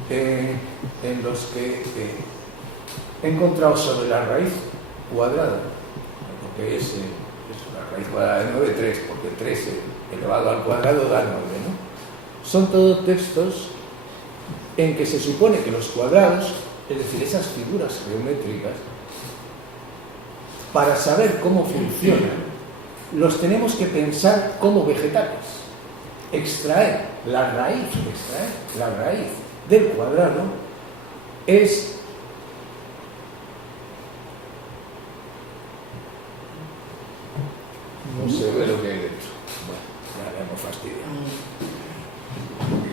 en los que he encontrado sobre la raíz cuadrada, lo que es la raíz cuadrada de 9, 3, porque 3 elevado al cuadrado da 9, ¿no? Son todos textos en que se supone que los cuadrados, es decir, esas figuras geométricas, para saber cómo funcionan, los tenemos que pensar como vegetales. Extraer la raíz del cuadrado es no se ve lo que hay dentro. Bueno, ya le hemos fastidiado.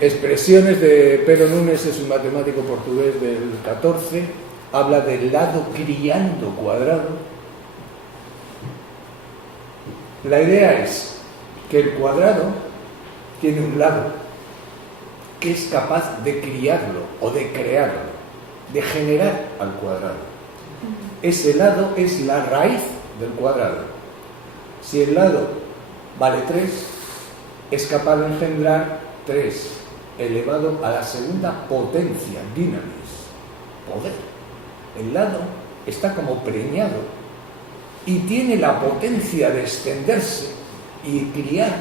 Expresiones de Pero Nunes, es un matemático portugués del 14, habla del lado criando cuadrado. La idea es que el cuadrado tiene un lado que es capaz de criarlo o de crearlo, de generar al cuadrado. Ese lado es la raíz del cuadrado. Si el lado vale 3, es capaz de engendrar 3 elevado a la segunda potencia, dinamis, poder. El lado está como preñado y tiene la potencia de extenderse y criar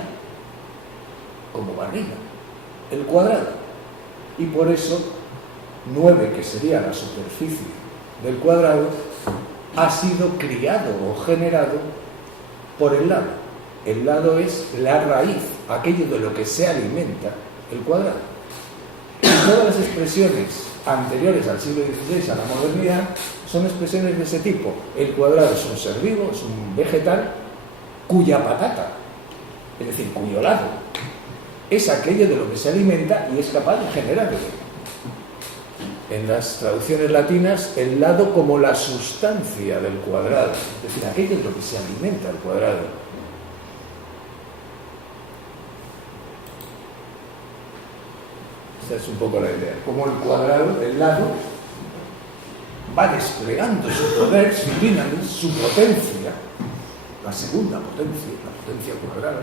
como barriga el cuadrado. Y por eso 9, que sería la superficie del cuadrado, ha sido criado o generado por el lado. El lado es la raíz, aquello de lo que se alimenta el cuadrado. Y todas las expresiones anteriores al siglo XVI, a la modernidad, son expresiones de ese tipo. El cuadrado es un ser vivo, es un vegetal cuya patata, es decir, cuyo lado, es aquello de lo que se alimenta y es capaz de generarlo. En las traducciones latinas, el lado como la sustancia del cuadrado, es decir, aquello de lo que se alimenta el cuadrado. Esa es un poco la idea. Como el cuadrado, el lado, va desplegando su poder, su potencia, la segunda potencia, la potencia cuadrada,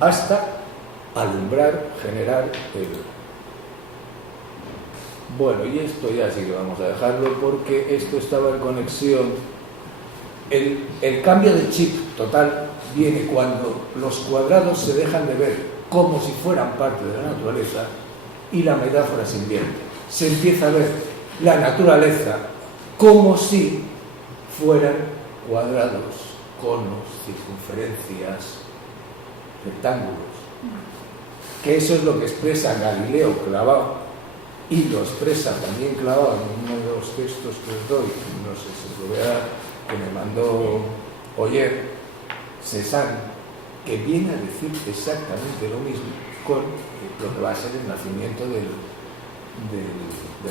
hasta alumbrar, generar el... Bueno, y esto ya sí que vamos a dejarlo porque esto estaba en conexión. El cambio de chip total viene cuando los cuadrados se dejan de ver como si fueran parte de la naturaleza y la metáfora se invierte. Se empieza a ver la naturaleza como si fueran cuadrados, conos, circunferencias, rectángulos. Que eso es lo que expresa Galileo clavado, y lo expresa también clavado en uno de los textos que os doy, no sé si os lo voy a dar, que me mandó Oyer, Cézanne, que viene a decir exactamente lo mismo con lo que va a ser el nacimiento de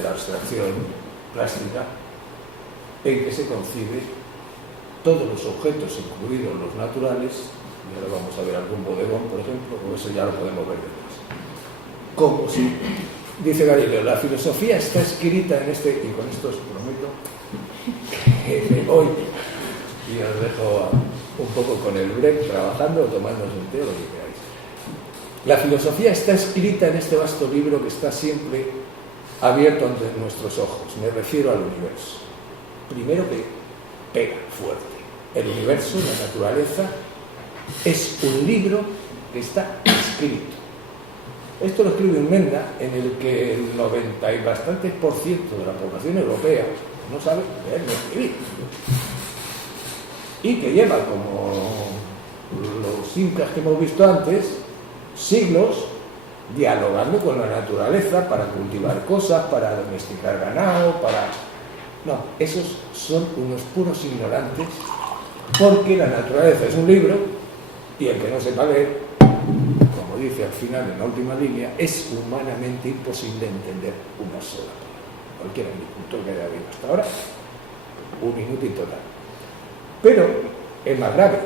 la abstracción plástica, en que se concibe todos los objetos, incluidos los naturales, y ahora vamos a ver algún bodegón, por ejemplo, o eso ya lo podemos ver después. Como si, dice Galileo, la filosofía está escrita en este, y con esto os prometo que me voy y os dejo un poco con el break, trabajando o tomándoos el té, lo que queráis. La filosofía está escrita en este vasto libro que está siempre abierto ante nuestros ojos. Me refiero al universo. Primero que pega fuerte. El universo, la naturaleza, es un libro que está escrito. Esto lo escribe un Menda, en el que el 90 y bastantes % de la población europea no sabe leer ni escribir. Y que lleva, como los incas que hemos visto antes, siglos dialogando con la naturaleza para cultivar cosas, para domesticar ganado, para... No, esos son unos puros ignorantes, porque la naturaleza es un libro y el que no sepa leer, como dice al final en la última línea, es humanamente imposible entender una sola palabra. Cualquier agricultor que haya habido hasta ahora, un inútil total. Pero es más grave.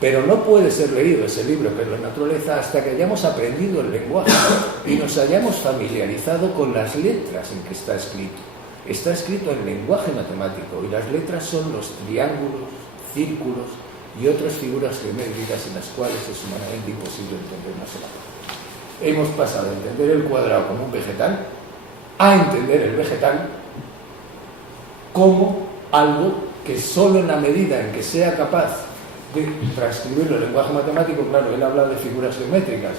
Pero no puede ser leído ese libro que es la naturaleza hasta que hayamos aprendido el lenguaje y nos hayamos familiarizado con las letras en que está escrito. Está escrito en lenguaje matemático y las letras son los triángulos, círculos y otras figuras geométricas en las cuales es humanamente imposible entender una sola palabra. Hemos pasado de entender el cuadrado como un vegetal a entender el vegetal como algo que solo en la medida en que sea capaz de transcribirlo en lenguaje matemático, claro, él habla de figuras geométricas.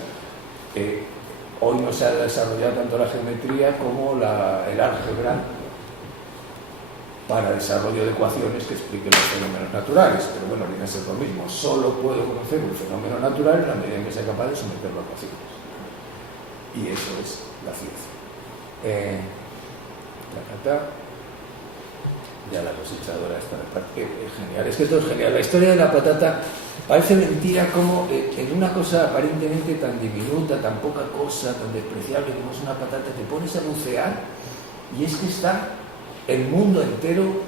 Hoy no se ha desarrollado tanto la geometría como el álgebra para desarrollo de ecuaciones que expliquen los fenómenos naturales, pero bueno, viene a ser lo mismo. Solo puedo conocer un fenómeno natural en la medida en que sea capaz de someterlo a ecuaciones. Y eso es la ciencia. Ya la cosechadora está genial. Es que esto es genial. La historia de la patata parece mentira como en una cosa aparentemente tan diminuta, tan poca cosa, tan despreciable como es una patata, te pones a bucear y es que está el mundo entero,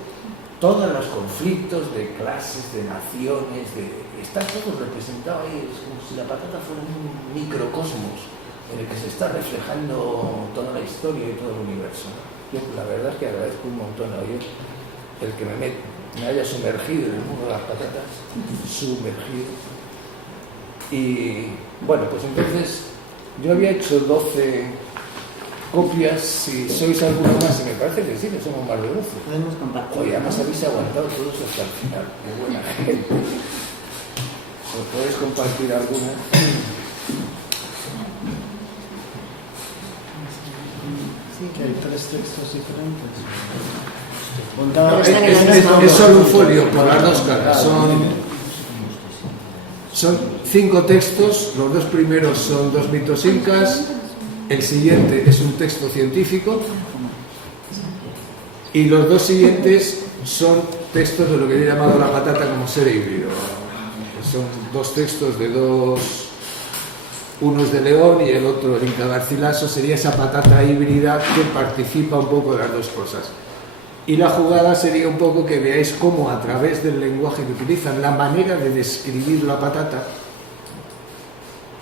todos los conflictos de clases, de naciones, está todo representado ahí. Es como si la patata fuera un microcosmos en el que se está reflejando toda la historia y todo el universo. Yo la verdad es que agradezco un montón a Dios el que me haya sumergido en el mundo de las patatas, sumergido. Y bueno, pues entonces yo había hecho 12 copias, si sois alguno más, y me parece que sí, que somos más de 12. Podemos compartir. Oye, además habéis aguantado todos hasta el final. Qué buena gente. ¿Os podéis compartir alguna? Sí, que hay 3 textos diferentes. Es solo un folio por las dos caras. Son 5 textos. Los 2 primeros son 2 mitos incas. El siguiente es un texto científico. Y los 2 siguientes son textos de lo que he llamado la patata como ser híbrido. Son 2 textos de 2... Uno es de León y el otro, el Inca Garcilaso, sería esa patata híbrida que participa un poco de las dos cosas. Y la jugada sería un poco que veáis cómo a través del lenguaje que utilizan, la manera de describir la patata,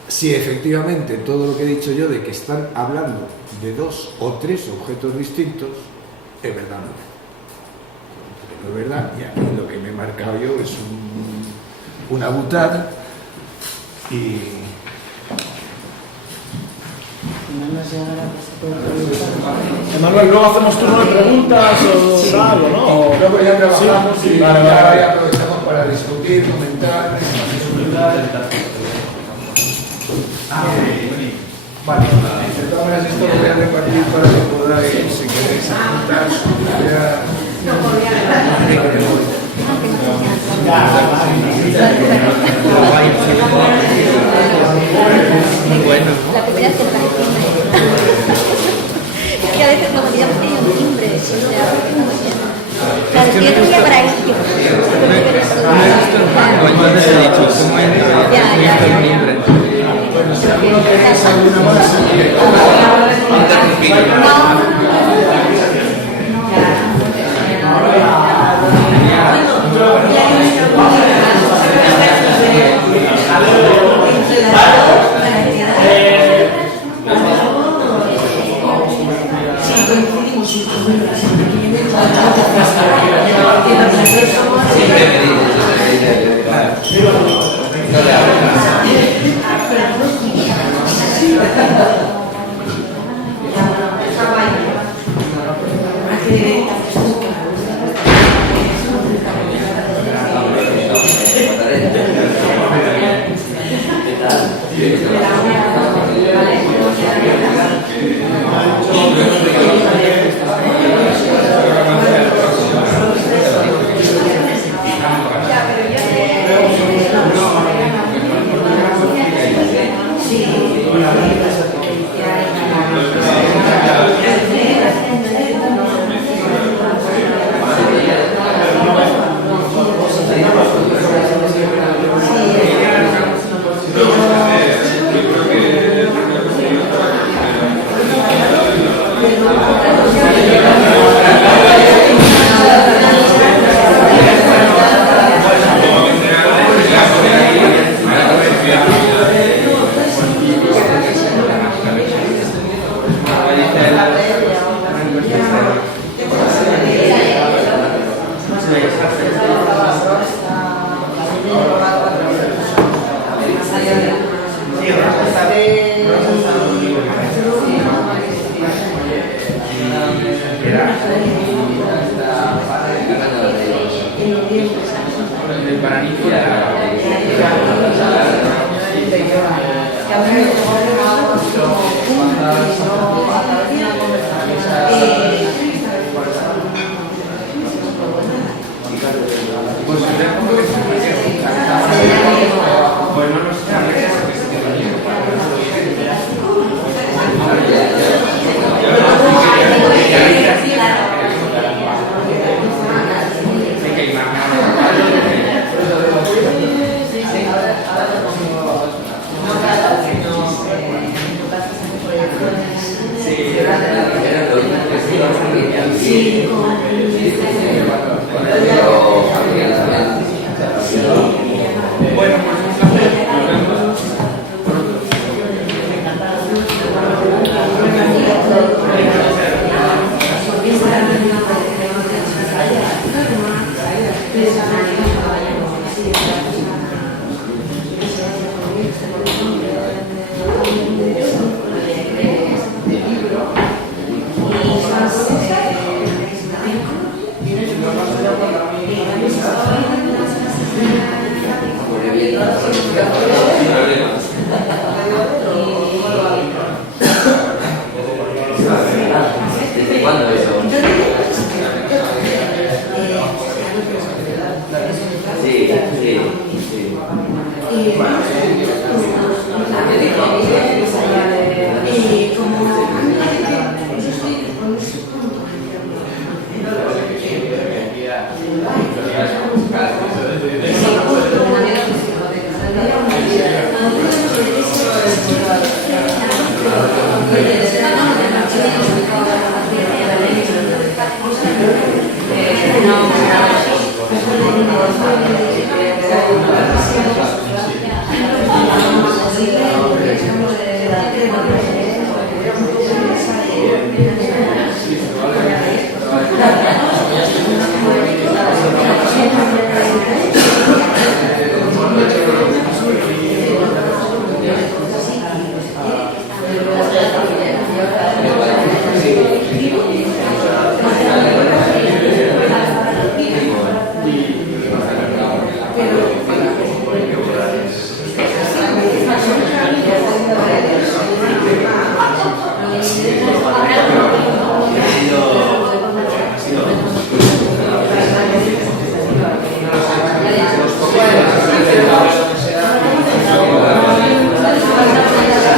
si efectivamente todo lo que he dicho yo de que están hablando de 2 o 3 objetos distintos, es verdad o no. No es verdad, y aquí lo que me he marcado yo es una butad y... No nos llegara que se puede preguntar. Manuel, luego hacemos turno de preguntas o algo, ¿no? Luego ya trabajamos Sí, y vale, ya vale. aprovechamos para discutir, comentar. Vale, de todas maneras esto lo voy a repartir para que podáis, si queréis apuntar, subrayar. Bueno, La primera es que parece es que a veces como digamos que hay un timbre, o sea, claro, si yo te voy a para ello. entonces he dicho, ¿cómo entra? Ya. Bueno, si alguno queréis alguna más, Para iniciar.